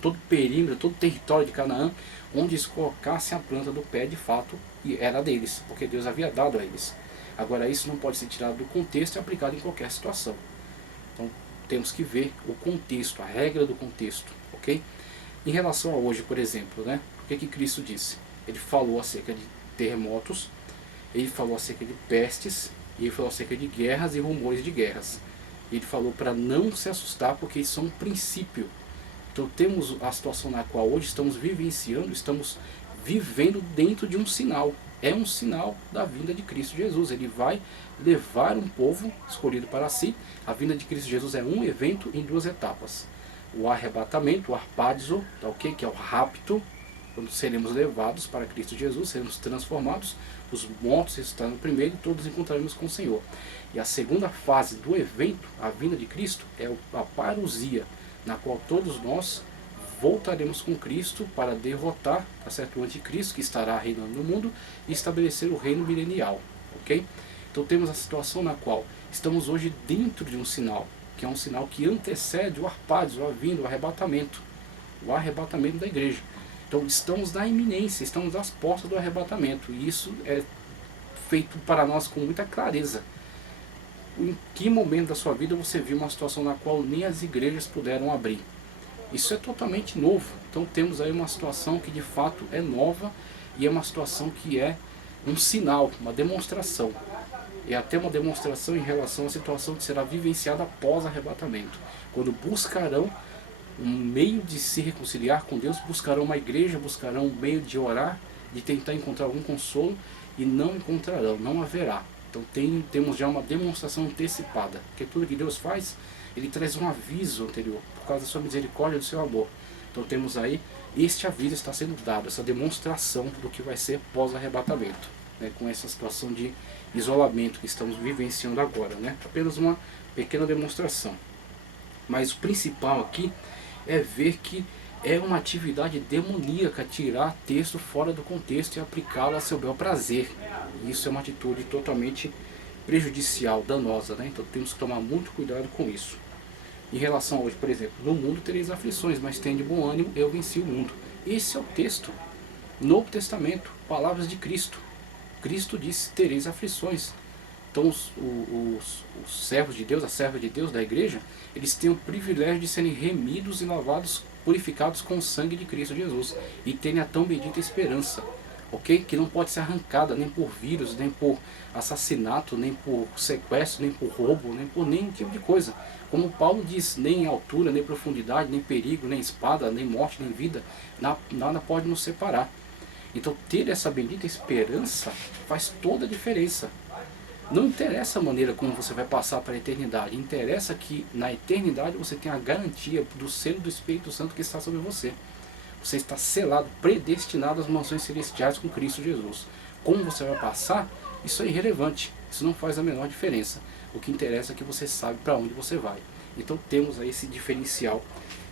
o perímetro, todo o território de Canaã, onde eles colocassem a planta do pé, de fato, era deles, porque Deus havia dado a eles. Agora, isso não pode ser tirado do contexto e aplicado em qualquer situação. Então, temos que ver o contexto, a regra do contexto, ok? Em relação a hoje, por exemplo, né? O que Cristo disse? Ele falou acerca de terremotos, ele falou acerca de pestes, e ele falou acerca de guerras e rumores de guerras. Ele falou para não se assustar, porque isso é um princípio. Então temos a situação na qual hoje estamos vivenciando, estamos vivendo dentro de um sinal. É um sinal da vinda de Cristo Jesus. Ele vai levar um povo escolhido para si. A vinda de Cristo Jesus é um evento em duas etapas: o arrebatamento, o arpadizo, tá, okay? Que é o rapto, quando seremos levados para Cristo Jesus, seremos transformados, os mortos ressuscitarão primeiro e todos encontraremos com o Senhor. E a segunda fase do evento, a vinda de Cristo, é a parousia, na qual todos nós voltaremos com Cristo para derrotar, tá certo, o anticristo que estará reinando no mundo e estabelecer o reino milenial, ok? Então temos a situação na qual estamos hoje dentro de um sinal, que é um sinal que antecede o arpades, a vinda, o arrebatamento da igreja. Então estamos na iminência, estamos às portas do arrebatamento, e isso é feito para nós com muita clareza. Em que momento da sua vida você viu uma situação na qual nem as igrejas puderam abrir? Isso é totalmente novo. Então temos aí uma situação que de fato é nova, e é uma situação que é um sinal, uma demonstração é até uma demonstração em relação à situação que será vivenciada após arrebatamento, quando buscarão um meio de se reconciliar com Deus, buscarão uma igreja, buscarão um meio de orar, de tentar encontrar algum consolo, e não encontrarão, não haverá. Então temos já uma demonstração antecipada, porque tudo que Deus faz, Ele traz um aviso anterior, por causa da sua misericórdia e do seu amor. Então temos aí, este aviso está sendo dado, essa demonstração do que vai ser pós-arrebatamento, né, com essa situação de isolamento que estamos vivenciando agora, né? Apenas uma pequena demonstração. Mas o principal aqui é ver que é uma atividade demoníaca tirar texto fora do contexto e aplicá-lo a seu bel prazer. E isso é uma atitude totalmente prejudicial, danosa, né? Então temos que tomar muito cuidado com isso. Em relação a hoje, por exemplo, no mundo tereis aflições, mas tenha de bom ânimo, eu venci o mundo. Esse é o texto. Novo Testamento, palavras de Cristo. Cristo disse, tereis aflições. Então os servos de Deus, a serva de Deus da igreja, eles têm o privilégio de serem remidos e lavados, purificados com o sangue de Cristo Jesus, e terem a tão bendita esperança, ok? Que não pode ser arrancada nem por vírus, nem por assassinato, nem por sequestro, nem por roubo, nem por nenhum tipo de coisa. Como Paulo diz, nem em altura, nem profundidade, nem perigo, nem espada, nem morte, nem vida, nada pode nos separar. Então ter essa bendita esperança faz toda a diferença. Não interessa a maneira como você vai passar para a eternidade, interessa que na eternidade você tenha a garantia do selo do Espírito Santo que está sobre você. Você está selado, predestinado às mansões celestiais com Cristo Jesus. Como você vai passar, isso é irrelevante, isso não faz a menor diferença. O que interessa é que você sabe para onde você vai. Então temos aí esse diferencial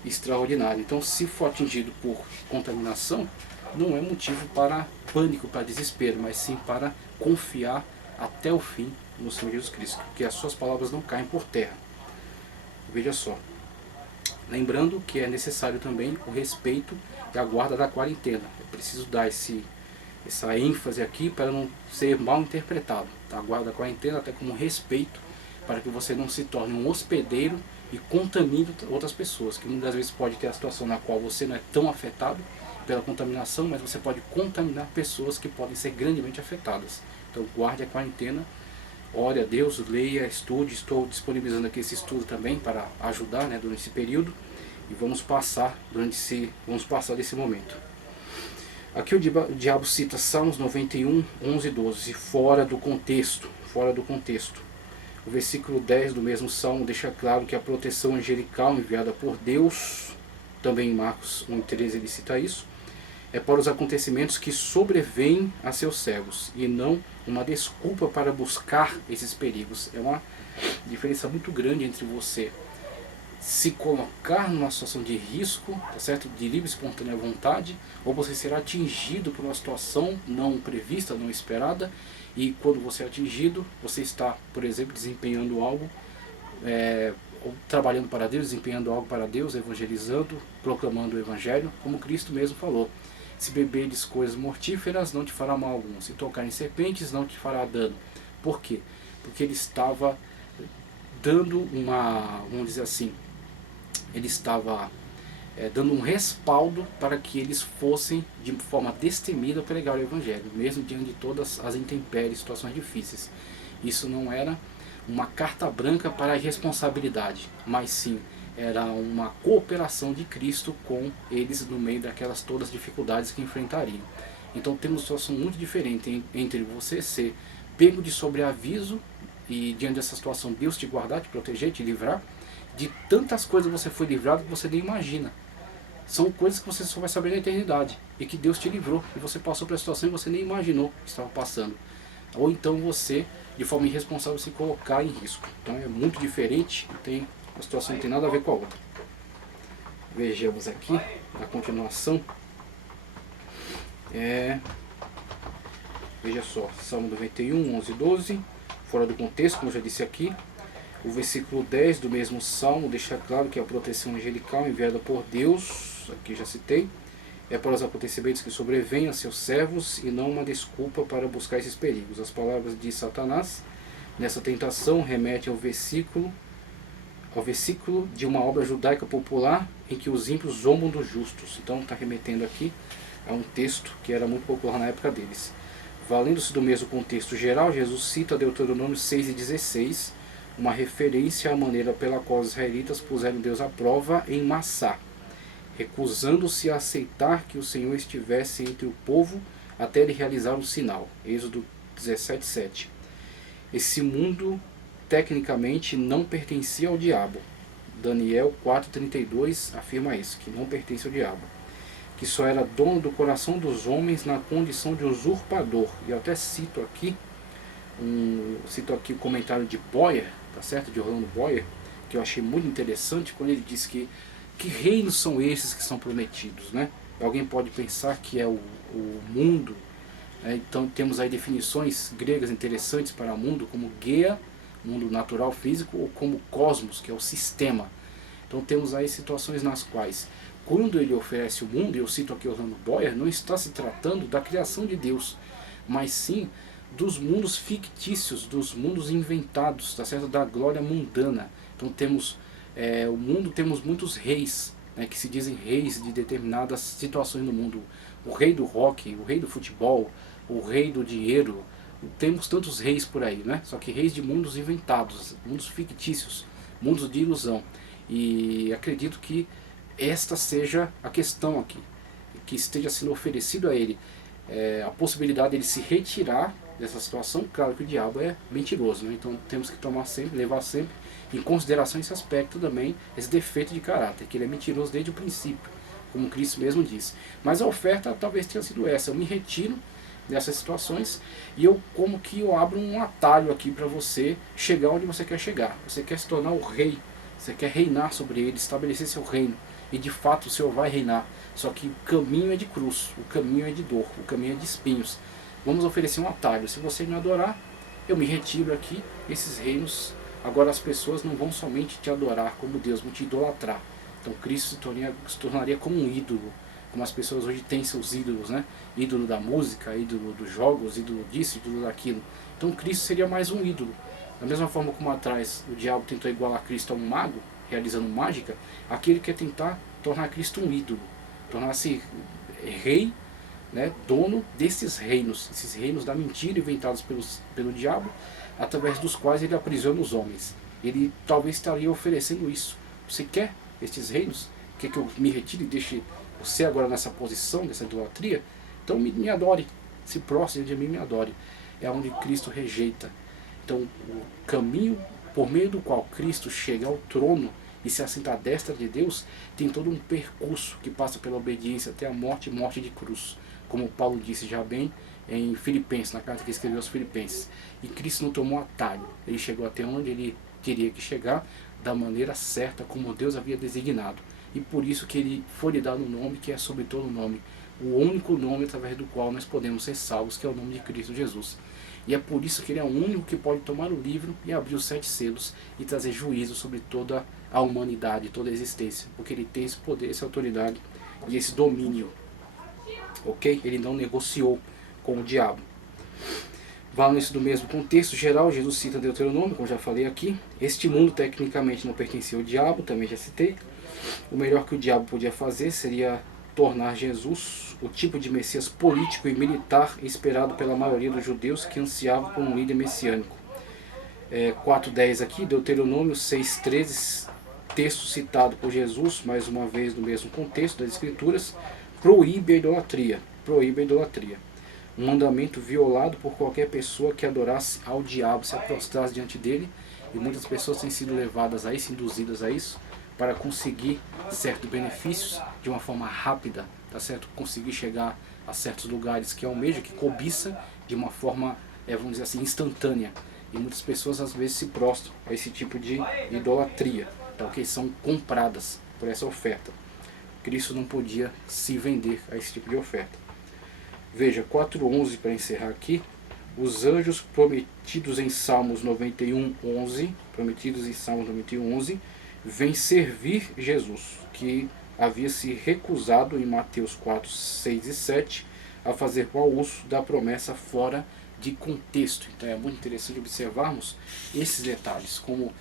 extraordinário. Então se for atingido por contaminação, não é motivo para pânico, para desespero, mas sim para confiar até o fim no Senhor Jesus Cristo, porque as suas palavras não caem por terra. Veja só, lembrando que é necessário também o respeito e a guarda da quarentena. É preciso dar essa ênfase aqui para não ser mal interpretado. A guarda da quarentena até como respeito, para que você não se torne um hospedeiro e contamine outras pessoas, que muitas vezes pode ter a situação na qual você não é tão afetado pela contaminação, mas você pode contaminar pessoas que podem ser grandemente afetadas. Então guarde a quarentena, ore a Deus, leia, estude. Estou disponibilizando aqui esse estudo também para ajudar, né, durante esse período, e vamos passar desse momento. Aqui o diabo cita Salmos 91, 11 e 12, fora do contexto. O versículo 10 do mesmo Salmo deixa claro que a proteção angelical enviada por Deus, também em Marcos 1,13 ele cita isso, é para os acontecimentos que sobrevêm a seus servos, e não uma desculpa para buscar esses perigos. É uma diferença muito grande entre você se colocar numa situação de risco, tá certo? De livre e espontânea vontade, ou você será atingido por uma situação não prevista, não esperada, e quando você é atingido, você está, por exemplo, desempenhando algo, ou trabalhando para Deus, desempenhando algo para Deus, evangelizando, proclamando o Evangelho, como Cristo mesmo falou. Se beberes coisas mortíferas, não te fará mal algum. Se tocar em serpentes, não te fará dano. Por quê? Porque ele estava dando vamos dizer assim, ele estava dando um respaldo para que eles fossem de forma destemida pregar o Evangelho, mesmo diante de todas as intempéries, situações difíceis. Isso não era uma carta branca para a irresponsabilidade, mas sim era uma cooperação de Cristo com eles no meio daquelas todas as dificuldades que enfrentariam. Então temos uma situação muito diferente entre você ser pego de sobreaviso e diante dessa situação Deus te guardar, te proteger, te livrar de tantas coisas que você foi livrado que você nem imagina. São coisas que você só vai saber na eternidade, e que Deus te livrou, e você passou por a situação que você nem imaginou que estava passando. Ou então você, de forma irresponsável, se colocar em risco. Então é muito diferente, a situação não tem nada a ver com a outra. Vejamos aqui, a continuação. Veja só, Salmo 91, 11 e 12, fora do contexto, como eu já disse aqui. O versículo 10 do mesmo Salmo deixa claro que a proteção angelical enviada por Deus, aqui já citei, é para os acontecimentos que sobrevêm a seus servos e não uma desculpa para buscar esses perigos. As palavras de Satanás nessa tentação remetem ao versículo de uma obra judaica popular em que os ímpios zombam dos justos. Então está remetendo aqui a um texto que era muito popular na época deles. Valendo-se do mesmo contexto geral, Jesus cita Deuteronômio 6:16, uma referência à maneira pela qual os israelitas puseram Deus à prova em Massá, recusando-se a aceitar que o Senhor estivesse entre o povo até ele realizar um sinal. Êxodo 17:7. Esse mundo, tecnicamente, não pertencia ao diabo. Daniel 4:32 afirma isso, que não pertence ao diabo, que só era dono do coração dos homens na condição de usurpador. E eu até cito aqui o comentário de Boyer, tá certo? De Orlando Boyer, que eu achei muito interessante quando ele diz que reinos são esses que são prometidos, né? Alguém pode pensar que é o mundo, né? Então temos aí definições gregas interessantes para mundo, como Gea, mundo natural físico, ou como cosmos, que é o sistema. Então temos aí situações nas quais, quando ele oferece o mundo, e eu cito aqui Orlando Boyer, não está se tratando da criação de Deus, mas sim dos mundos fictícios, dos mundos inventados, tá certo? Da glória mundana. Então temos o mundo, temos muitos reis, né, que se dizem reis de determinadas situações no mundo. O rei do rock, o rei do futebol, o rei do dinheiro. Temos tantos reis por aí, né? Só que reis de mundos inventados, mundos fictícios, mundos de ilusão. E acredito que esta seja a questão aqui, que esteja sendo oferecido a ele a possibilidade de ele se retirar dessa situação. Claro que o diabo é mentiroso, né? Então temos que levar sempre em consideração esse aspecto também, esse defeito de caráter, que ele é mentiroso desde o princípio, como Cristo mesmo disse. Mas a oferta talvez tenha sido essa: eu me retiro dessas situações e eu abro um atalho aqui para você chegar onde você quer chegar. Você quer se tornar o rei, você quer reinar sobre ele, estabelecer seu reino, e de fato o Senhor vai reinar, só que o caminho é de cruz, o caminho é de dor, o caminho é de espinhos. Vamos oferecer um atalho. Se você me adorar, eu me retiro aqui. Esses reinos, agora as pessoas não vão somente te adorar como Deus, vão te idolatrar. Então Cristo se tornaria como um ídolo, como as pessoas hoje têm seus ídolos, né? Ídolo da música, ídolo dos jogos, ídolo disso, ídolo daquilo. Então Cristo seria mais um ídolo. Da mesma forma como atrás o diabo tentou igualar Cristo a um mago, realizando mágica, aqui ele quer tentar tornar Cristo um ídolo, tornar-se rei, né, dono desses reinos, esses reinos da mentira inventados pelo diabo, através dos quais ele aprisiona os homens. Ele talvez estaria oferecendo isso. Você quer estes reinos? Quer que eu me retire e deixe você agora nessa posição, dessa idolatria? Então me adore, se prostre de mim, me adore. É onde Cristo rejeita. Então o caminho por meio do qual Cristo chega ao trono e se assenta à destra de Deus, tem todo um percurso que passa pela obediência até a morte e morte de cruz. Como Paulo disse já bem em Filipenses, na carta que escreveu aos Filipenses. E Cristo não tomou atalho, ele chegou até onde ele teria que chegar, da maneira certa, como Deus havia designado. E por isso que ele foi lhe dado um nome que é sobre todo nome, o único nome através do qual nós podemos ser salvos, que é o nome de Cristo Jesus. E é por isso que ele é o único que pode tomar o livro e abrir os 7 selos e trazer juízo sobre toda a humanidade, toda a existência, porque ele tem esse poder, essa autoridade e esse domínio. Ok? Ele não negociou com o diabo. Valendo-se do mesmo contexto geral, Jesus cita Deuteronômio, como já falei aqui. Este mundo tecnicamente não pertencia ao diabo, também já citei. O melhor que o diabo podia fazer seria tornar Jesus o tipo de Messias político e militar esperado pela maioria dos judeus que ansiavam por um líder messiânico. 4:10 aqui, Deuteronômio 6:13, texto citado por Jesus, mais uma vez no mesmo contexto das Escrituras, proíbe a idolatria. Proíbe a idolatria. Um mandamento violado por qualquer pessoa que adorasse ao diabo, se prostrasse diante dele, e muitas pessoas têm sido levadas a isso, induzidas a isso, para conseguir certos benefícios de uma forma rápida, tá certo? Conseguir chegar a certos lugares que almeja, que cobiça de uma forma, vamos dizer assim, instantânea. E muitas pessoas às vezes se prostram a esse tipo de idolatria, tá, ok? São compradas por essa oferta. Cristo não podia se vender a esse tipo de oferta. Veja, 4:11 para encerrar aqui. Os anjos prometidos em Salmos 91:11, prometidos em Salmos 91:11, vem servir Jesus, que havia se recusado em Mateus 4:6 e 7 a fazer mau uso da promessa fora de contexto. Então é muito interessante observarmos esses detalhes, como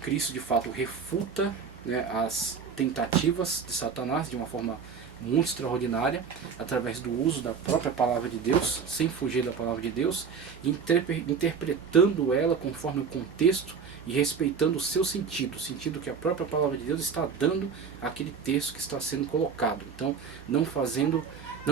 Cristo de fato refuta, né, as tentativas de Satanás de uma forma muito extraordinária, através do uso da própria palavra de Deus, sem fugir da palavra de Deus, interpretando ela conforme o contexto e respeitando o seu sentido, o sentido que a própria palavra de Deus está dando àquele texto que está sendo colocado. Então, não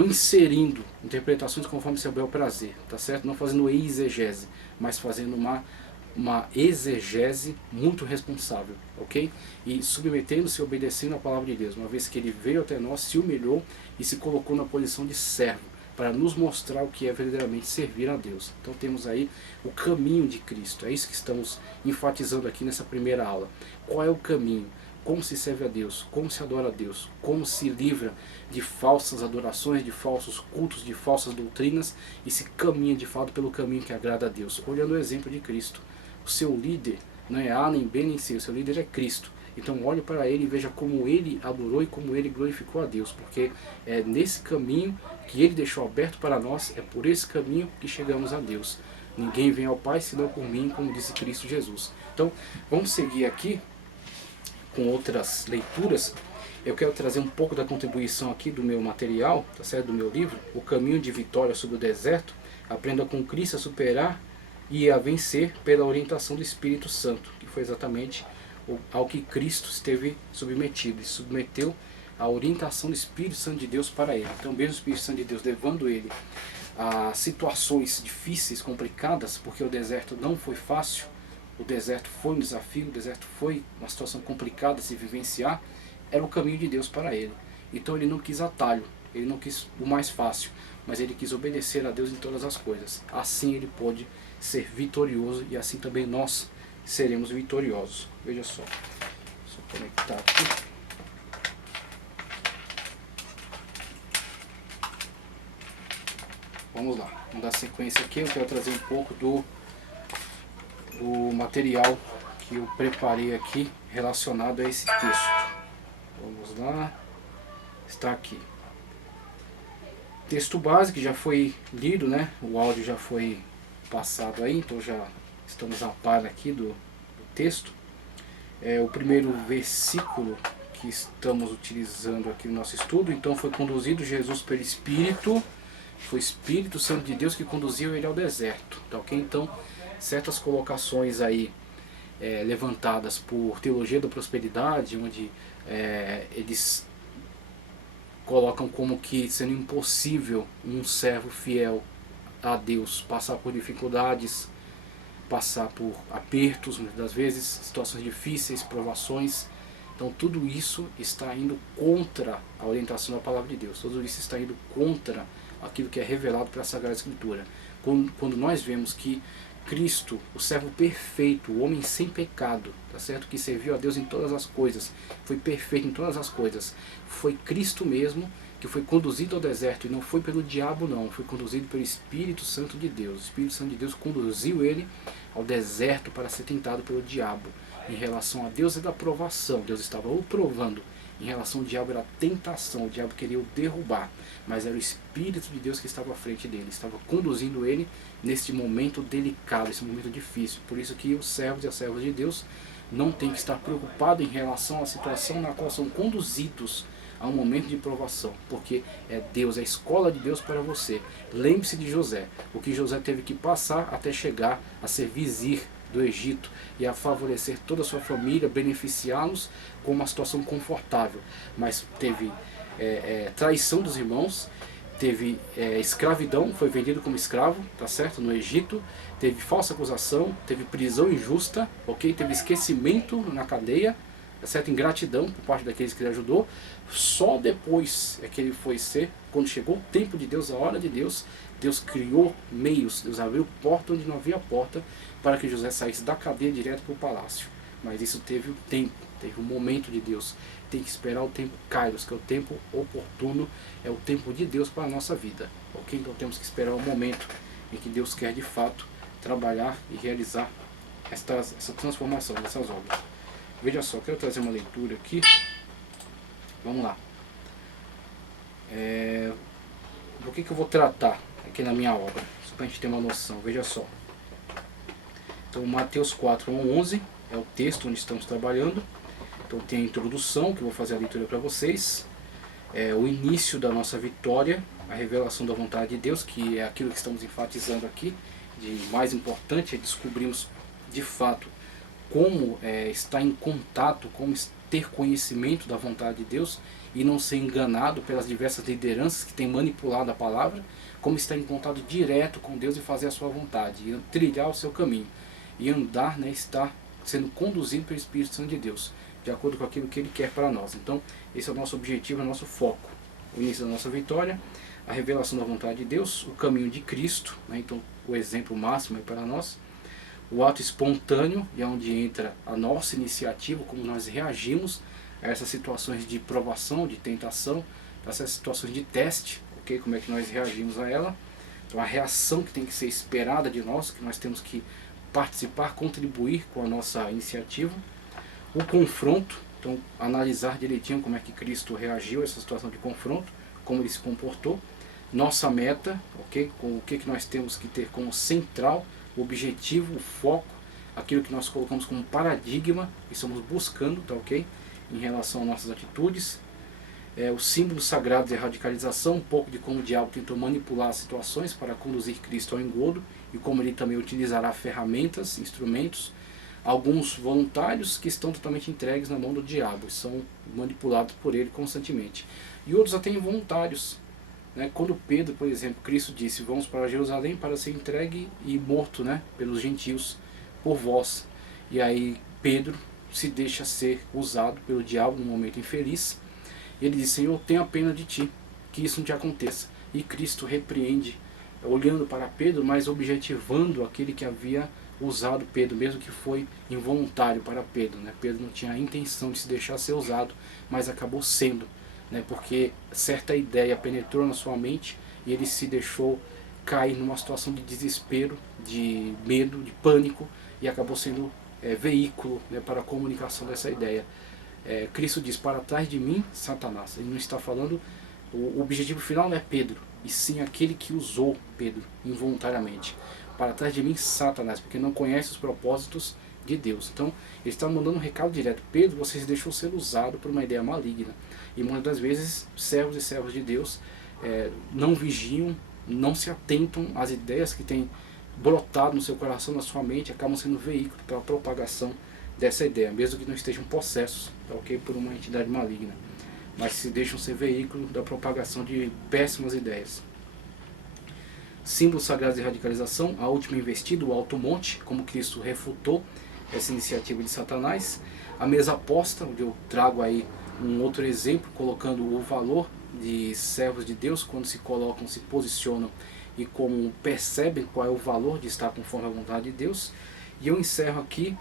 inserindo interpretações conforme seu bel prazer, tá certo? Não fazendo exegese, mas fazendo uma exegese muito responsável, ok? E submetendo-se e obedecendo à palavra de Deus, uma vez que ele veio até nós, se humilhou e se colocou na posição de servo, para nos mostrar o que é verdadeiramente servir a Deus. Então temos aí o caminho de Cristo, é isso que estamos enfatizando aqui nessa primeira aula. Qual é o caminho? Como se serve a Deus? Como se adora a Deus? Como se livra de falsas adorações, de falsos cultos, de falsas doutrinas e se caminha de fato pelo caminho que agrada a Deus? Olhando o exemplo de Cristo. O seu líder não é A, nem B, nem C, o seu líder é Cristo. Então olhe para ele e veja como ele adorou e como ele glorificou a Deus, porque é nesse caminho que ele deixou aberto para nós, é por esse caminho que chegamos a Deus. Ninguém vem ao Pai senão por mim, como disse Cristo Jesus. Então vamos seguir aqui com outras leituras. Eu quero trazer um pouco da contribuição aqui do meu material, tá certo? Do meu livro, O Caminho de Vitória sobre o Deserto. Aprenda com Cristo a superar e a vencer pela orientação do Espírito Santo, que foi exatamente ao que Cristo esteve submetido, e submeteu a orientação do Espírito Santo de Deus para ele. Então, mesmo o Espírito Santo de Deus levando ele a situações difíceis, complicadas, porque o deserto não foi fácil, o deserto foi um desafio, o deserto foi uma situação complicada de se vivenciar, era o caminho de Deus para ele. Então ele não quis atalho, ele não quis o mais fácil, mas ele quis obedecer a Deus em todas as coisas. Assim ele pôde ser vitorioso e assim também nós seremos vitoriosos. Veja só, conectar aqui. Vamos lá, vamos dar sequência aqui. Eu quero trazer um pouco do material que eu preparei aqui relacionado a esse texto. Vamos lá, está aqui. Texto básico que já foi lido, né? O áudio já foi passado aí, então já estamos a par aqui do texto. O primeiro versículo que estamos utilizando aqui no nosso estudo. Então foi conduzido Jesus pelo Espírito, foi o Espírito Santo de Deus que conduziu ele ao deserto, tá ok? Então certas colocações aí levantadas por teologia da prosperidade, onde eles colocam como que sendo impossível um servo fiel a Deus passar por dificuldades, passar por apertos, muitas das vezes, situações difíceis, provações. Então tudo isso está indo contra a orientação da palavra de Deus, tudo isso está indo contra aquilo que é revelado pela Sagrada Escritura. Quando nós vemos que Cristo, o servo perfeito, o homem sem pecado, tá certo? Que serviu a Deus em todas as coisas, foi perfeito em todas as coisas, foi Cristo mesmo que foi conduzido ao deserto, e não foi pelo diabo não, foi conduzido pelo Espírito Santo de Deus. O Espírito Santo de Deus conduziu ele ao deserto para ser tentado pelo diabo. Em relação a Deus é da provação, Deus estava o provando. Em relação ao diabo era tentação, o diabo queria o derrubar, mas era o Espírito de Deus que estava à frente dele, estava conduzindo ele neste momento delicado, esse momento difícil. Por isso que os servos e as servas de Deus não têm que estar preocupados em relação à situação na qual são conduzidos a um momento de provação, porque é Deus, é a escola de Deus para você. Lembre-se de José, o que José teve que passar até chegar a ser vizir do Egito e a favorecer toda a sua família, beneficiá-los com uma situação confortável. Mas teve traição dos irmãos, teve escravidão, foi vendido como escravo, tá certo, no Egito, teve falsa acusação, teve prisão injusta, ok, teve esquecimento na cadeia, tá certo, ingratidão por parte daqueles que ele ajudou. Só depois é que ele foi ser, quando chegou o tempo de Deus, a hora de Deus, Deus criou meios, Deus abriu porta onde não havia porta, para que José saísse da cadeia direto para o palácio. Mas isso teve o tempo, teve o momento de Deus. Tem que esperar o tempo Kairos, que é o tempo oportuno, é o tempo de Deus para a nossa vida. Ok? Então temos que esperar o momento em que Deus quer de fato trabalhar e realizar essa transformação dessas obras. Veja só, quero trazer uma leitura aqui. Vamos lá. Do que eu vou tratar aqui na minha obra, só para a gente ter uma noção. Veja só. Então, Mateus 4, 1 a 11 é o texto onde estamos trabalhando. Então tem a introdução, que eu vou fazer a leitura para vocês. é o início da nossa vitória, a revelação da vontade de Deus, que é aquilo que estamos enfatizando aqui, de mais importante é descobrirmos de fato como estar em contato, como ter conhecimento da vontade de Deus e não ser enganado pelas diversas lideranças que têm manipulado a palavra, como estar em contato direto com Deus e fazer a sua vontade, e trilhar o seu caminho, e andar, né, estar sendo conduzido pelo Espírito Santo de Deus, de acordo com aquilo que Ele quer para nós. Então, esse é o nosso objetivo, é o nosso foco. O início da nossa vitória, a revelação da vontade de Deus, o caminho de Cristo, né, então o exemplo máximo é para nós, o ato espontâneo, e é onde entra a nossa iniciativa, como nós reagimos a essas situações de provação, de tentação, essas situações de teste, ok? Como é que nós reagimos a ela. Então a reação que tem que ser esperada de nós, que nós temos que participar, contribuir com a nossa iniciativa. O confronto, então analisar direitinho como é que Cristo reagiu a essa situação de confronto, como ele se comportou. Nossa meta, ok? Com o que nós temos que ter como central, o objetivo, o foco, aquilo que nós colocamos como paradigma e estamos buscando, tá ok? Em relação às nossas atitudes. Os símbolos sagrados e a radicalização, um pouco de como o diabo tentou manipular as situações para conduzir Cristo ao engodo e como ele também utilizará ferramentas, instrumentos. Alguns voluntários que estão totalmente entregues na mão do diabo e são manipulados por ele constantemente. E outros até involuntários. Quando Pedro, por exemplo, Cristo disse: vamos para Jerusalém para ser entregue e morto, né, pelos gentios por vós. E aí Pedro se deixa ser usado pelo diabo num momento infeliz. Ele diz: Senhor, tenha pena de ti, que isso não te aconteça. E Cristo repreende, olhando para Pedro, mas objetivando aquele que havia usado Pedro, mesmo que foi involuntário para Pedro, né? Pedro não tinha a intenção de se deixar ser usado, mas acabou sendo, né? Porque certa ideia penetrou na sua mente e ele se deixou cair numa situação de desespero, de medo, de pânico, e acabou sendo veículo, né, para a comunicação dessa ideia. Cristo diz: para trás de mim, Satanás. Ele não está falando, o objetivo final não é Pedro, e sim aquele que usou Pedro involuntariamente. Para trás de mim, Satanás, porque não conhece os propósitos de Deus. Então ele está mandando um recado direto: Pedro, você se deixou ser usado por uma ideia maligna. E muitas das vezes servos e servas de Deus não vigiam, não se atentam às ideias que têm brotado no seu coração, na sua mente, acabam sendo veículo para a propagação dessa ideia, mesmo que não estejam possessos, tá, ok, por uma entidade maligna, mas se deixam ser veículo da propagação de péssimas ideias. Símbolos sagrados de radicalização, a última investida, o alto monte, como Cristo refutou essa iniciativa de Satanás. A mesa aposta, onde eu trago aí um outro exemplo, colocando o valor de servos de Deus quando se colocam, se posicionam e como percebem qual é o valor de estar conforme a vontade de Deus. E eu encerro aqui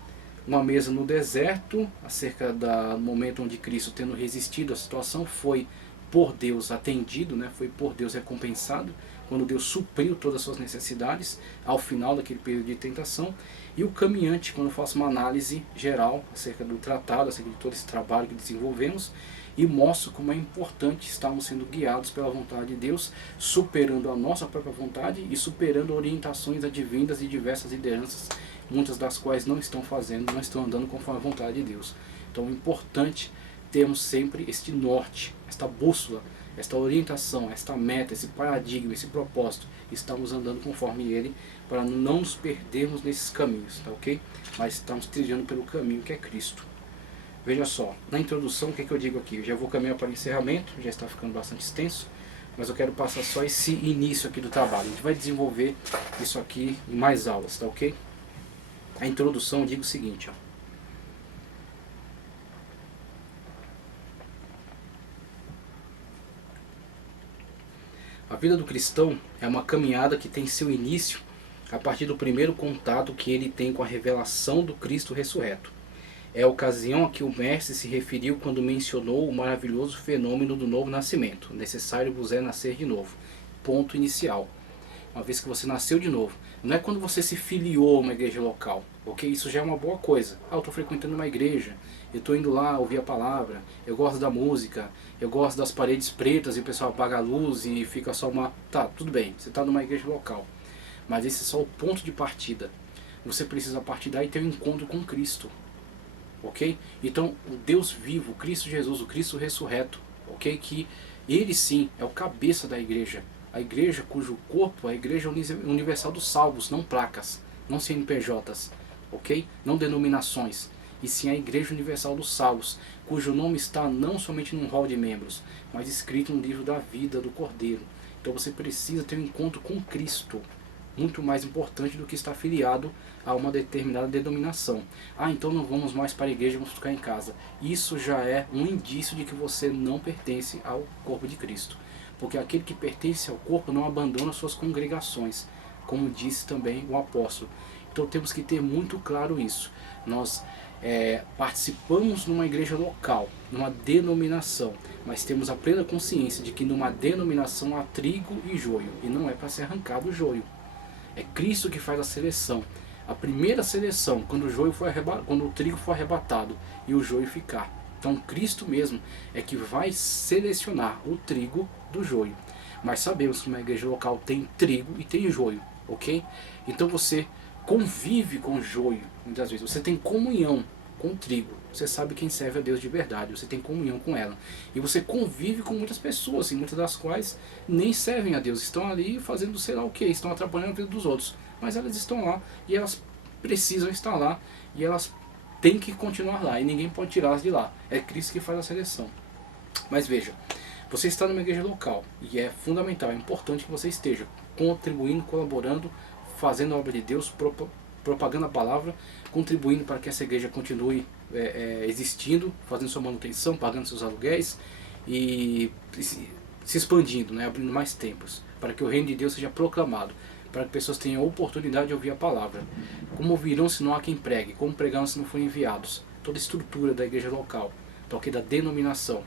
uma mesa no deserto, acerca do momento onde Cristo, tendo resistido à situação, foi por Deus atendido, né? Foi por Deus recompensado, quando Deus supriu todas as suas necessidades ao final daquele período de tentação. E o caminhante, quando eu faço uma análise geral acerca do tratado, acerca de todo esse trabalho que desenvolvemos, e mostro como é importante estarmos sendo guiados pela vontade de Deus, superando a nossa própria vontade e superando orientações advindas de diversas lideranças, muitas das quais não estão fazendo, não estão andando conforme a vontade de Deus. Então é importante termos sempre este norte, esta bússola, esta orientação, esta meta, esse paradigma, esse propósito. Estamos andando conforme ele, para não nos perdermos nesses caminhos, tá ok? Mas estamos trilhando pelo caminho que é Cristo. Veja só, na introdução, o que eu digo aqui? Eu já vou caminhar para o encerramento, já está ficando bastante extenso, mas eu quero passar só esse início aqui do trabalho. A gente vai desenvolver isso aqui em mais aulas, tá ok? A introdução, eu digo o seguinte, ó. A vida do cristão é uma caminhada que tem seu início a partir do primeiro contato que ele tem com a revelação do Cristo ressurreto. É a ocasião a que o Mestre se referiu quando mencionou o maravilhoso fenômeno do novo nascimento. Necessário vos é nascer de novo. Ponto inicial. Uma vez que você nasceu de novo. Não é quando você se filiou a uma igreja local, ok? Isso já é uma boa coisa. Eu estou frequentando uma igreja, eu estou indo lá ouvir a palavra, eu gosto da música, eu gosto das paredes pretas e o pessoal apaga a luz e fica só uma... Tá, tudo bem, você está numa igreja local. Mas esse é só o ponto de partida. Você precisa partir daí e ter um encontro com Cristo. Ok? Então, o Deus vivo, o Cristo Jesus, o Cristo ressurreto, ok? Que Ele sim é o cabeça da igreja. A igreja cujo corpo, a igreja universal dos salvos, não placas, não CNPJs, ok? Não denominações, e sim a igreja universal dos salvos, cujo nome está não somente num hall de membros, mas escrito no livro da vida do Cordeiro. Então você precisa ter um encontro com Cristo, muito mais importante do que estar afiliado a uma determinada denominação. Ah, então não vamos mais para a igreja, vamos ficar em casa. Isso já é um indício de que você não pertence ao corpo de Cristo. Porque aquele que pertence ao corpo não abandona suas congregações, como disse também o apóstolo. Então temos que ter muito claro isso. Nós participamos numa igreja local, numa denominação, mas temos a plena consciência de que numa denominação há trigo e joio, e não é para ser arrancado o joio. É Cristo que faz a seleção. A primeira seleção, quando o trigo for arrebatado e o joio ficar. Então Cristo mesmo é que vai selecionar o trigo do joio. Mas sabemos que uma igreja local tem trigo e tem joio, ok? Então você convive com o joio, muitas vezes. Você tem comunhão com o trigo. Você sabe quem serve a Deus de verdade. Você tem comunhão com ela. E você convive com muitas pessoas, e muitas das quais nem servem a Deus. Estão ali fazendo sei lá o que, estão atrapalhando a vida dos outros. Mas elas estão lá e elas precisam estar lá. E elas têm que continuar lá. E ninguém pode tirá-las de lá. É Cristo que faz a seleção. Mas veja, você está numa igreja local. E é fundamental, é importante que você esteja contribuindo, colaborando, fazendo a obra de Deus, propagando a palavra, contribuindo para que essa igreja continue existindo, fazendo sua manutenção, pagando seus aluguéis e se expandindo, né, abrindo mais templos, para que o reino de Deus seja proclamado, para que pessoas tenham a oportunidade de ouvir a palavra. Como ouvirão se não há quem pregue? Como pregarão se não forem enviados? Toda a estrutura da igreja local, porque da denominação.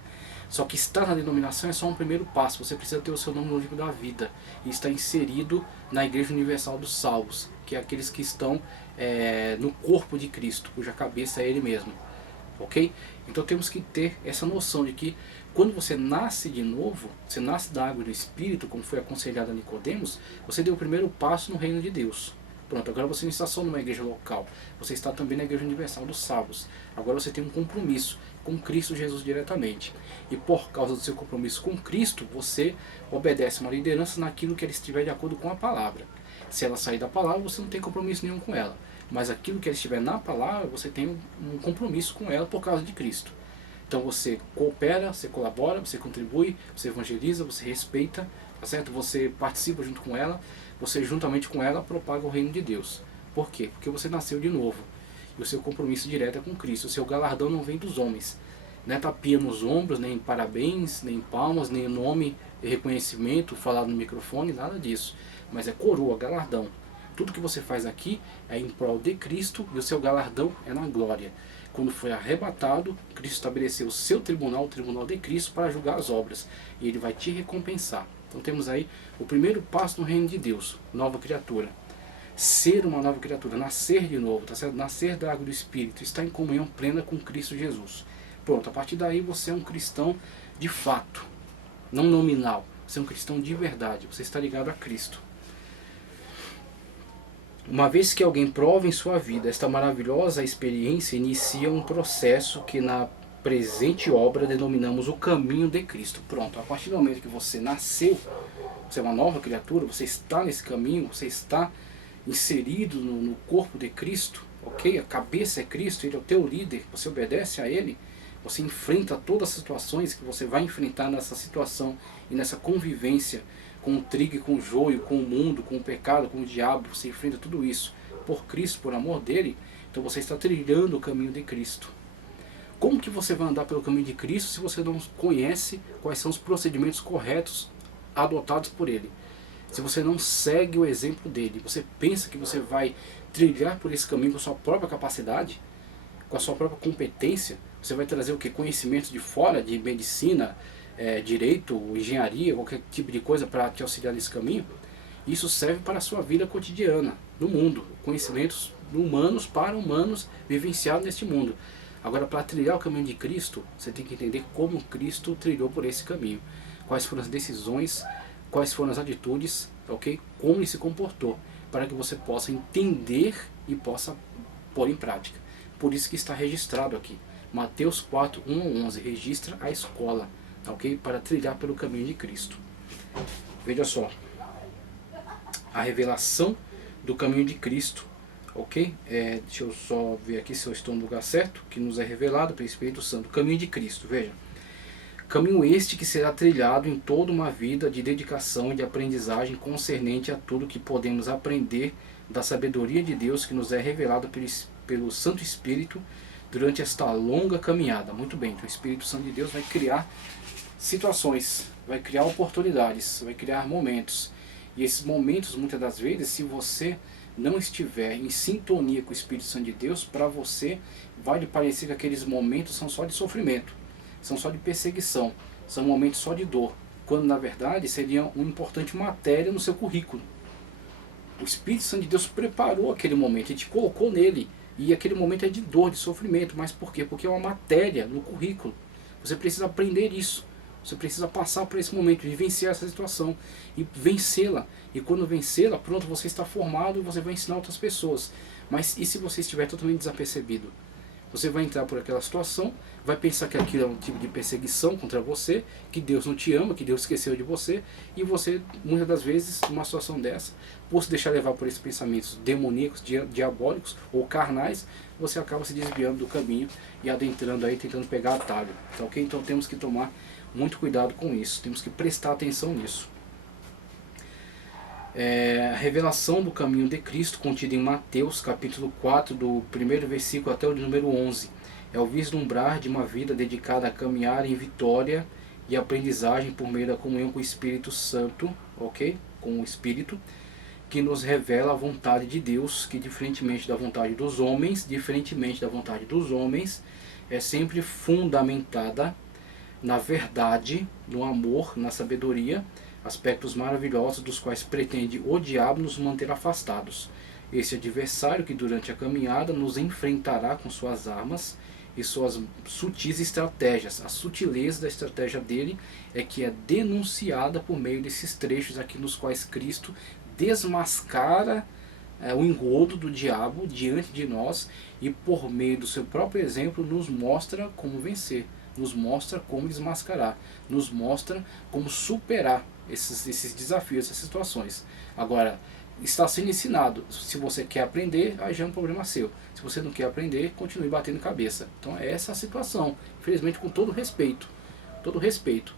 Só que estar na denominação é só um primeiro passo. Você precisa ter o seu nome no livro da vida e estar inserido na Igreja Universal dos Salvos, que é aqueles que estão no corpo de Cristo, cuja cabeça é Ele mesmo. Ok? Então temos que ter essa noção de que quando você nasce de novo, você nasce da água e do Espírito, como foi aconselhado a Nicodemos, você deu o primeiro passo no reino de Deus. Pronto, agora você não está só numa igreja local, você está também na Igreja Universal dos Salvos. Agora você tem um compromisso com Cristo Jesus diretamente. E por causa do seu compromisso com Cristo, você obedece uma liderança naquilo que ela estiver de acordo com a palavra. Se ela sair da palavra, você não tem compromisso nenhum com ela. Mas aquilo que ela estiver na palavra, você tem um compromisso com ela por causa de Cristo. Então você coopera, você colabora, você contribui, você evangeliza, você respeita, tá certo? Você participa junto com ela, você juntamente com ela propaga o reino de Deus. Por quê? Porque você nasceu de novo. E o seu compromisso direto é com Cristo. O seu galardão não vem dos homens. Não é tapinha nos ombros, nem parabéns, nem palmas, nem nome, reconhecimento, falado no microfone, nada disso. Mas é coroa, galardão. Tudo que você faz aqui é em prol de Cristo e o seu galardão é na glória. Quando foi arrebatado, Cristo estabeleceu o seu tribunal, o tribunal de Cristo, para julgar as obras. E Ele vai te recompensar. Então temos aí o primeiro passo no reino de Deus, nova criatura. Ser uma nova criatura, nascer de novo, tá certo? Nascer da água do Espírito, estar em comunhão plena com Cristo Jesus. Pronto, a partir daí você é um cristão de fato, não nominal. Você é um cristão de verdade, você está ligado a Cristo. Uma vez que alguém prova em sua vida esta maravilhosa experiência, inicia um processo que na presente obra denominamos o caminho de Cristo. Pronto, a partir do momento que você nasceu, você é uma nova criatura, você está nesse caminho, você está inserido no corpo de Cristo, ok? A cabeça é Cristo, Ele é o teu líder, você obedece a Ele, você enfrenta todas as situações que você vai enfrentar nessa situação e nessa convivência com o trigo e com o joio, com o mundo, com o pecado, com o diabo, você enfrenta tudo isso por Cristo, por amor dele, então você está trilhando o caminho de Cristo. Como que você vai andar pelo caminho de Cristo se você não conhece quais são os procedimentos corretos adotados por Ele? Se você não segue o exemplo dele, você pensa que você vai trilhar por esse caminho com a sua própria capacidade, com a sua própria competência, você vai trazer o que? Conhecimentos de fora, de medicina, direito, engenharia, qualquer tipo de coisa para te auxiliar nesse caminho? Isso serve para a sua vida cotidiana, no mundo, conhecimentos humanos para humanos vivenciados neste mundo. Agora, para trilhar o caminho de Cristo, você tem que entender como Cristo trilhou por esse caminho, quais foram as decisões, quais foram as atitudes, ok? Como ele se comportou, para que você possa entender e possa pôr em prática. Por isso que está registrado aqui. Mateus 4, 1 a 11, registra a escola, ok? Para trilhar pelo caminho de Cristo. Veja só, a revelação do caminho de Cristo, ok? Deixa eu só ver aqui se eu estou no lugar certo, que nos é revelado pelo Espírito Santo, o caminho de Cristo, veja. Caminho este que será trilhado em toda uma vida de dedicação e de aprendizagem concernente a tudo que podemos aprender da sabedoria de Deus que nos é revelada pelo Santo Espírito durante esta longa caminhada. Muito bem, então o Espírito Santo de Deus vai criar situações, vai criar oportunidades, vai criar momentos. E esses momentos, muitas das vezes, se você não estiver em sintonia com o Espírito Santo de Deus, para você vai lhe parecer que aqueles momentos são só de sofrimento, são só de perseguição, são momentos só de dor, quando na verdade seria uma importante matéria no seu currículo. O Espírito Santo de Deus preparou aquele momento, ele te colocou nele, e aquele momento é de dor, de sofrimento. Mas por quê? Porque é uma matéria no currículo. Você precisa aprender isso, você precisa passar por esse momento, vivenciar essa situação e vencê-la. E quando vencê-la, pronto, você está formado e você vai ensinar outras pessoas. Mas e se você estiver totalmente desapercebido? Você vai entrar por aquela situação, vai pensar que aquilo é um tipo de perseguição contra você, que Deus não te ama, que Deus esqueceu de você, e você, muitas das vezes, numa situação dessa, por se deixar levar por esses pensamentos demoníacos, diabólicos ou carnais, você acaba se desviando do caminho e adentrando aí, tentando pegar atalho. Tá, ok? Então temos que tomar muito cuidado com isso, temos que prestar atenção nisso. A revelação do caminho de Cristo, contida em Mateus capítulo 4, do primeiro versículo até o de número 11, é o vislumbrar de uma vida dedicada a caminhar em vitória e aprendizagem por meio da comunhão com o Espírito Santo, ok? Com o Espírito, que nos revela a vontade de Deus, que diferentemente da vontade dos homens, é sempre fundamentada na verdade, no amor, na sabedoria, aspectos maravilhosos dos quais pretende o diabo nos manter afastados. Esse adversário que durante a caminhada nos enfrentará com suas armas e suas sutis estratégias. A sutileza da estratégia dele é que é denunciada por meio desses trechos aqui nos quais Cristo desmascara o engodo do diabo diante de nós e por meio do seu próprio exemplo nos mostra como vencer, nos mostra como desmascarar, nos mostra como superar esses desafios, essas situações. Agora, está sendo ensinado. Se você quer aprender, aí já é um problema seu. Se você não quer aprender, continue batendo cabeça. Então é essa a situação. Infelizmente, com todo respeito,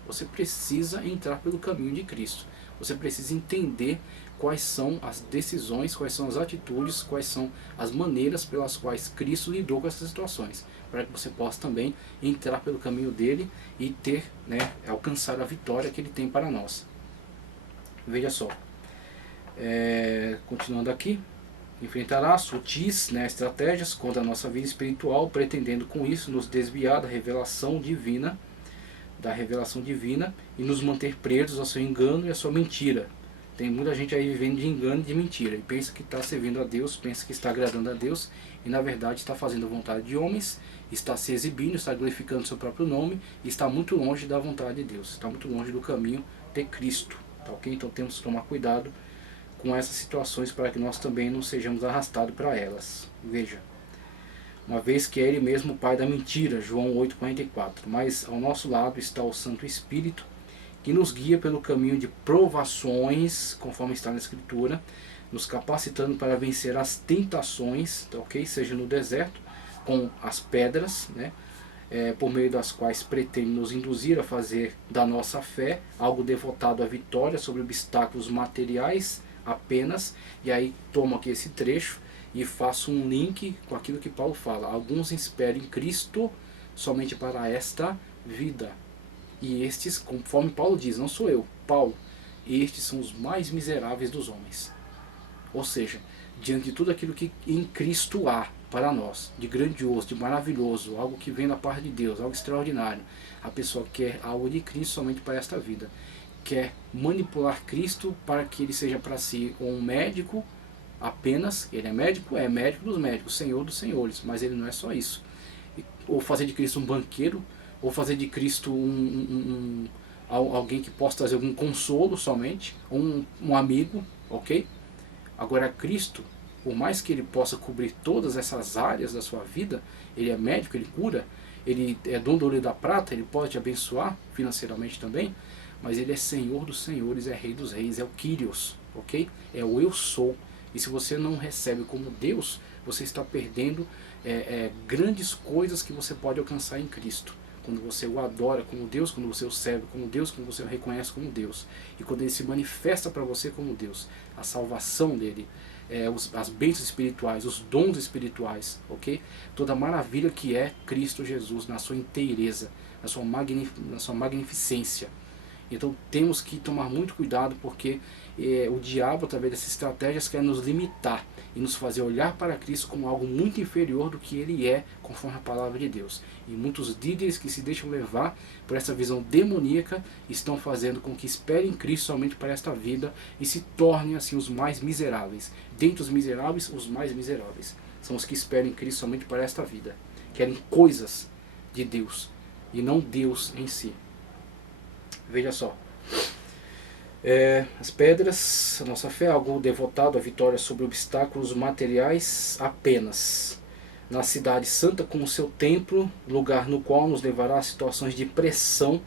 você precisa entrar pelo caminho de Cristo. Você precisa entender quais são as decisões, quais são as atitudes, quais são as maneiras pelas quais Cristo lidou com essas situações, para que você possa também entrar pelo caminho dele e ter, alcançar a vitória que ele tem para nós. Veja só, continuando aqui, enfrentará sutis estratégias contra a nossa vida espiritual, pretendendo com isso nos desviar da revelação divina e nos manter presos ao seu engano e à sua mentira. Tem muita gente aí vivendo de engano e de mentira, e pensa que está servindo a Deus, pensa que está agradando a Deus, e na verdade está fazendo a vontade de homens, está se exibindo, está glorificando seu próprio nome, e está muito longe da vontade de Deus, está muito longe do caminho de Cristo. Tá, ok? Então temos que tomar cuidado com essas situações para que nós também não sejamos arrastados para elas. Veja, uma vez que é Ele mesmo o pai da mentira, João 8,44, mas ao nosso lado está o Santo Espírito, que nos guia pelo caminho de provações, conforme está na Escritura, nos capacitando para vencer as tentações, tá, ok? Seja no deserto, com as pedras, por meio das quais pretende nos induzir a fazer da nossa fé algo devotado à vitória sobre obstáculos materiais apenas. E aí tomo aqui esse trecho e faço um link com aquilo que Paulo fala: alguns esperam em Cristo somente para esta vida, e estes, conforme Paulo diz, não sou eu, Paulo, estes são os mais miseráveis dos homens. Ou seja, diante de tudo aquilo que em Cristo há para nós, de grandioso, de maravilhoso, algo que vem da parte de Deus, algo extraordinário, a pessoa quer algo de Cristo somente para esta vida, quer manipular Cristo para que ele seja para si um médico apenas. Ele é médico dos médicos, Senhor dos senhores, mas ele não é só isso. Ou fazer de Cristo um banqueiro, ou fazer de Cristo alguém que possa trazer algum consolo somente, um amigo, ok? Agora Cristo, por mais que ele possa cobrir todas essas áreas da sua vida, ele é médico, ele cura, ele é dono do ouro e da prata, ele pode te abençoar financeiramente também, mas ele é Senhor dos senhores, é Rei dos reis, é o Kyrios, ok? É o eu sou. E se você não recebe como Deus, você está perdendo grandes coisas que você pode alcançar em Cristo. Quando você o adora como Deus, quando você o serve como Deus, quando você o reconhece como Deus. E quando ele se manifesta para você como Deus, a salvação dele, as bênçãos espirituais, os dons espirituais, ok? Toda a maravilha que é Cristo Jesus na sua inteireza, na sua magnificência. Então temos que tomar muito cuidado, porque o diabo, através dessas estratégias, quer nos limitar e nos fazer olhar para Cristo como algo muito inferior do que ele é, conforme a palavra de Deus. E muitos líderes que se deixam levar por essa visão demoníaca estão fazendo com que esperem Cristo somente para esta vida e se tornem assim os mais miseráveis. Dentre os miseráveis, os mais miseráveis são os que esperam Cristo somente para esta vida. Querem coisas de Deus e não Deus em si. Veja só, as pedras, a nossa fé é algo devotado à vitória sobre obstáculos materiais apenas. Na cidade santa com o seu templo, lugar no qual nos levará a situações de pressão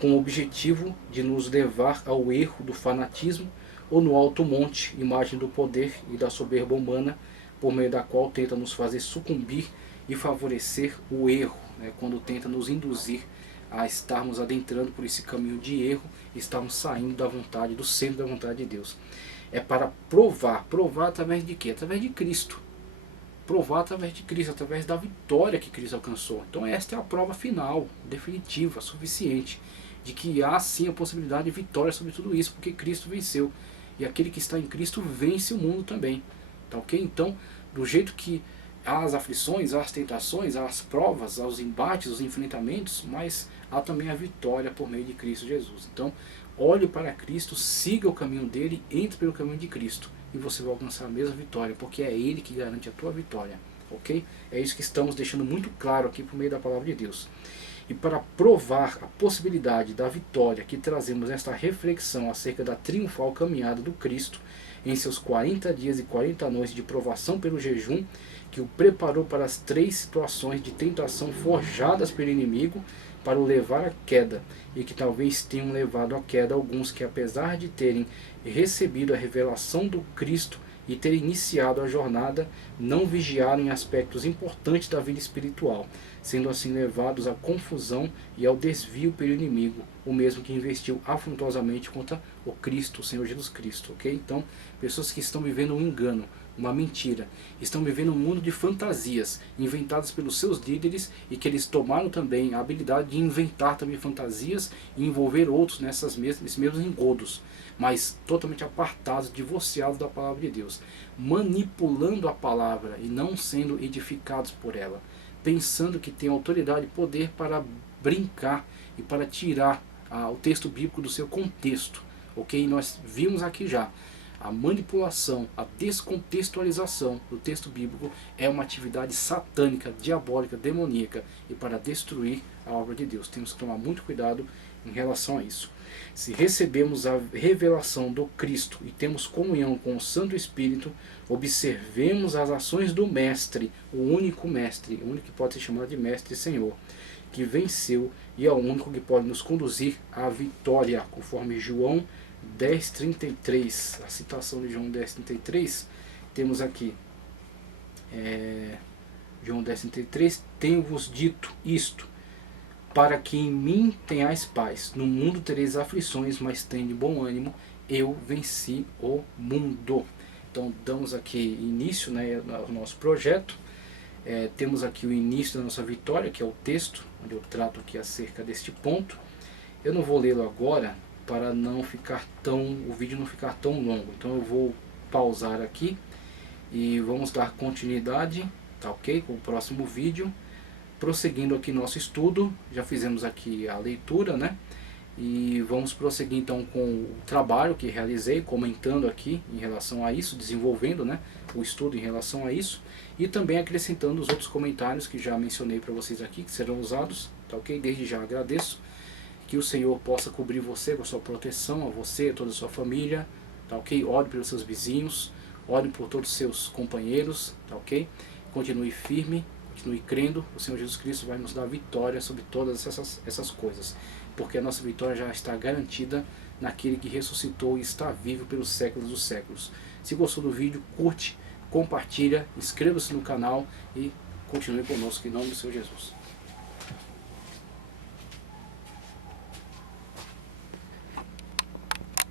com o objetivo de nos levar ao erro do fanatismo, ou no alto monte, imagem do poder e da soberba humana, por meio da qual tenta nos fazer sucumbir e favorecer o erro, né, quando tenta nos induzir a estarmos adentrando por esse caminho de erro, estarmos saindo da vontade, do centro da vontade de Deus. É para provar através de quê? Através de Cristo. Provar através de Cristo, através da vitória que Cristo alcançou. Então esta é a prova final, definitiva, suficiente, de que há sim a possibilidade de vitória sobre tudo isso, porque Cristo venceu. E aquele que está em Cristo vence o mundo também. Tá ok? Então, do jeito que há as aflições, há as tentações, há as provas, há os embates, os enfrentamentos, mas há também a vitória por meio de Cristo Jesus. Então, olhe para Cristo, siga o caminho dele, entre pelo caminho de Cristo e você vai alcançar a mesma vitória, porque é ele que garante a tua vitória, ok? É isso que estamos deixando muito claro aqui por meio da palavra de Deus. E para provar a possibilidade da vitória que trazemos nesta reflexão acerca da triunfal caminhada do Cristo em seus 40 dias e 40 noites de provação pelo jejum, que o preparou para as 3 situações de tentação forjadas pelo inimigo para o levar à queda, e que talvez tenham levado à queda alguns que, apesar de terem recebido a revelação do Cristo e terem iniciado a jornada, não vigiaram em aspectos importantes da vida espiritual, sendo assim levados à confusão e ao desvio pelo inimigo, o mesmo que investiu afrontosamente contra o Cristo, o Senhor Jesus Cristo, ok? Então, pessoas que estão vivendo um engano, uma mentira, estão vivendo um mundo de fantasias inventadas pelos seus líderes, e que eles tomaram também a habilidade de inventar também fantasias e envolver outros nesses mesmos engodos, mas totalmente apartados, divorciados da palavra de Deus, manipulando a palavra e não sendo edificados por ela, pensando que tem autoridade e poder para brincar e para tirar o texto bíblico do seu contexto, ok? Nós vimos aqui já. A manipulação, a descontextualização do texto bíblico é uma atividade satânica, diabólica, demoníaca, e para destruir a obra de Deus. Temos que tomar muito cuidado em relação a isso. Se recebemos a revelação do Cristo e temos comunhão com o Santo Espírito, observemos as ações do Mestre, o único Mestre, o único que pode ser chamado de Mestre e Senhor, que venceu e é o único que pode nos conduzir à vitória, conforme João 10:33, a citação de João 10:33, temos aqui, João 10:33, tenho-vos dito isto, para que em mim tenhais paz, no mundo tereis aflições, mas tende bom ânimo, eu venci o mundo. Então damos aqui início, né, ao nosso projeto, temos aqui o início da nossa vitória, que é o texto, onde eu trato aqui acerca deste ponto. Eu não vou lê-lo agora, para não ficar o vídeo não ficar tão longo, então eu vou pausar aqui e vamos dar continuidade, tá ok? Com o próximo vídeo, prosseguindo aqui nosso estudo. Já fizemos aqui a leitura, né? E vamos prosseguir então com o trabalho que realizei, comentando aqui em relação a isso, desenvolvendo, né, o estudo em relação a isso, e também acrescentando os outros comentários que já mencionei para vocês aqui, que serão usados, tá ok? Desde já agradeço. Que o Senhor possa cobrir você com a sua proteção, a você, a toda a sua família, tá ok? Ore pelos seus vizinhos, ore por todos os seus companheiros, tá ok? Continue firme, continue crendo, o Senhor Jesus Cristo vai nos dar vitória sobre todas essas coisas, porque a nossa vitória já está garantida naquele que ressuscitou e está vivo pelos séculos dos séculos. Se gostou do vídeo, curte, compartilha, inscreva-se no canal e continue conosco em nome do Senhor Jesus.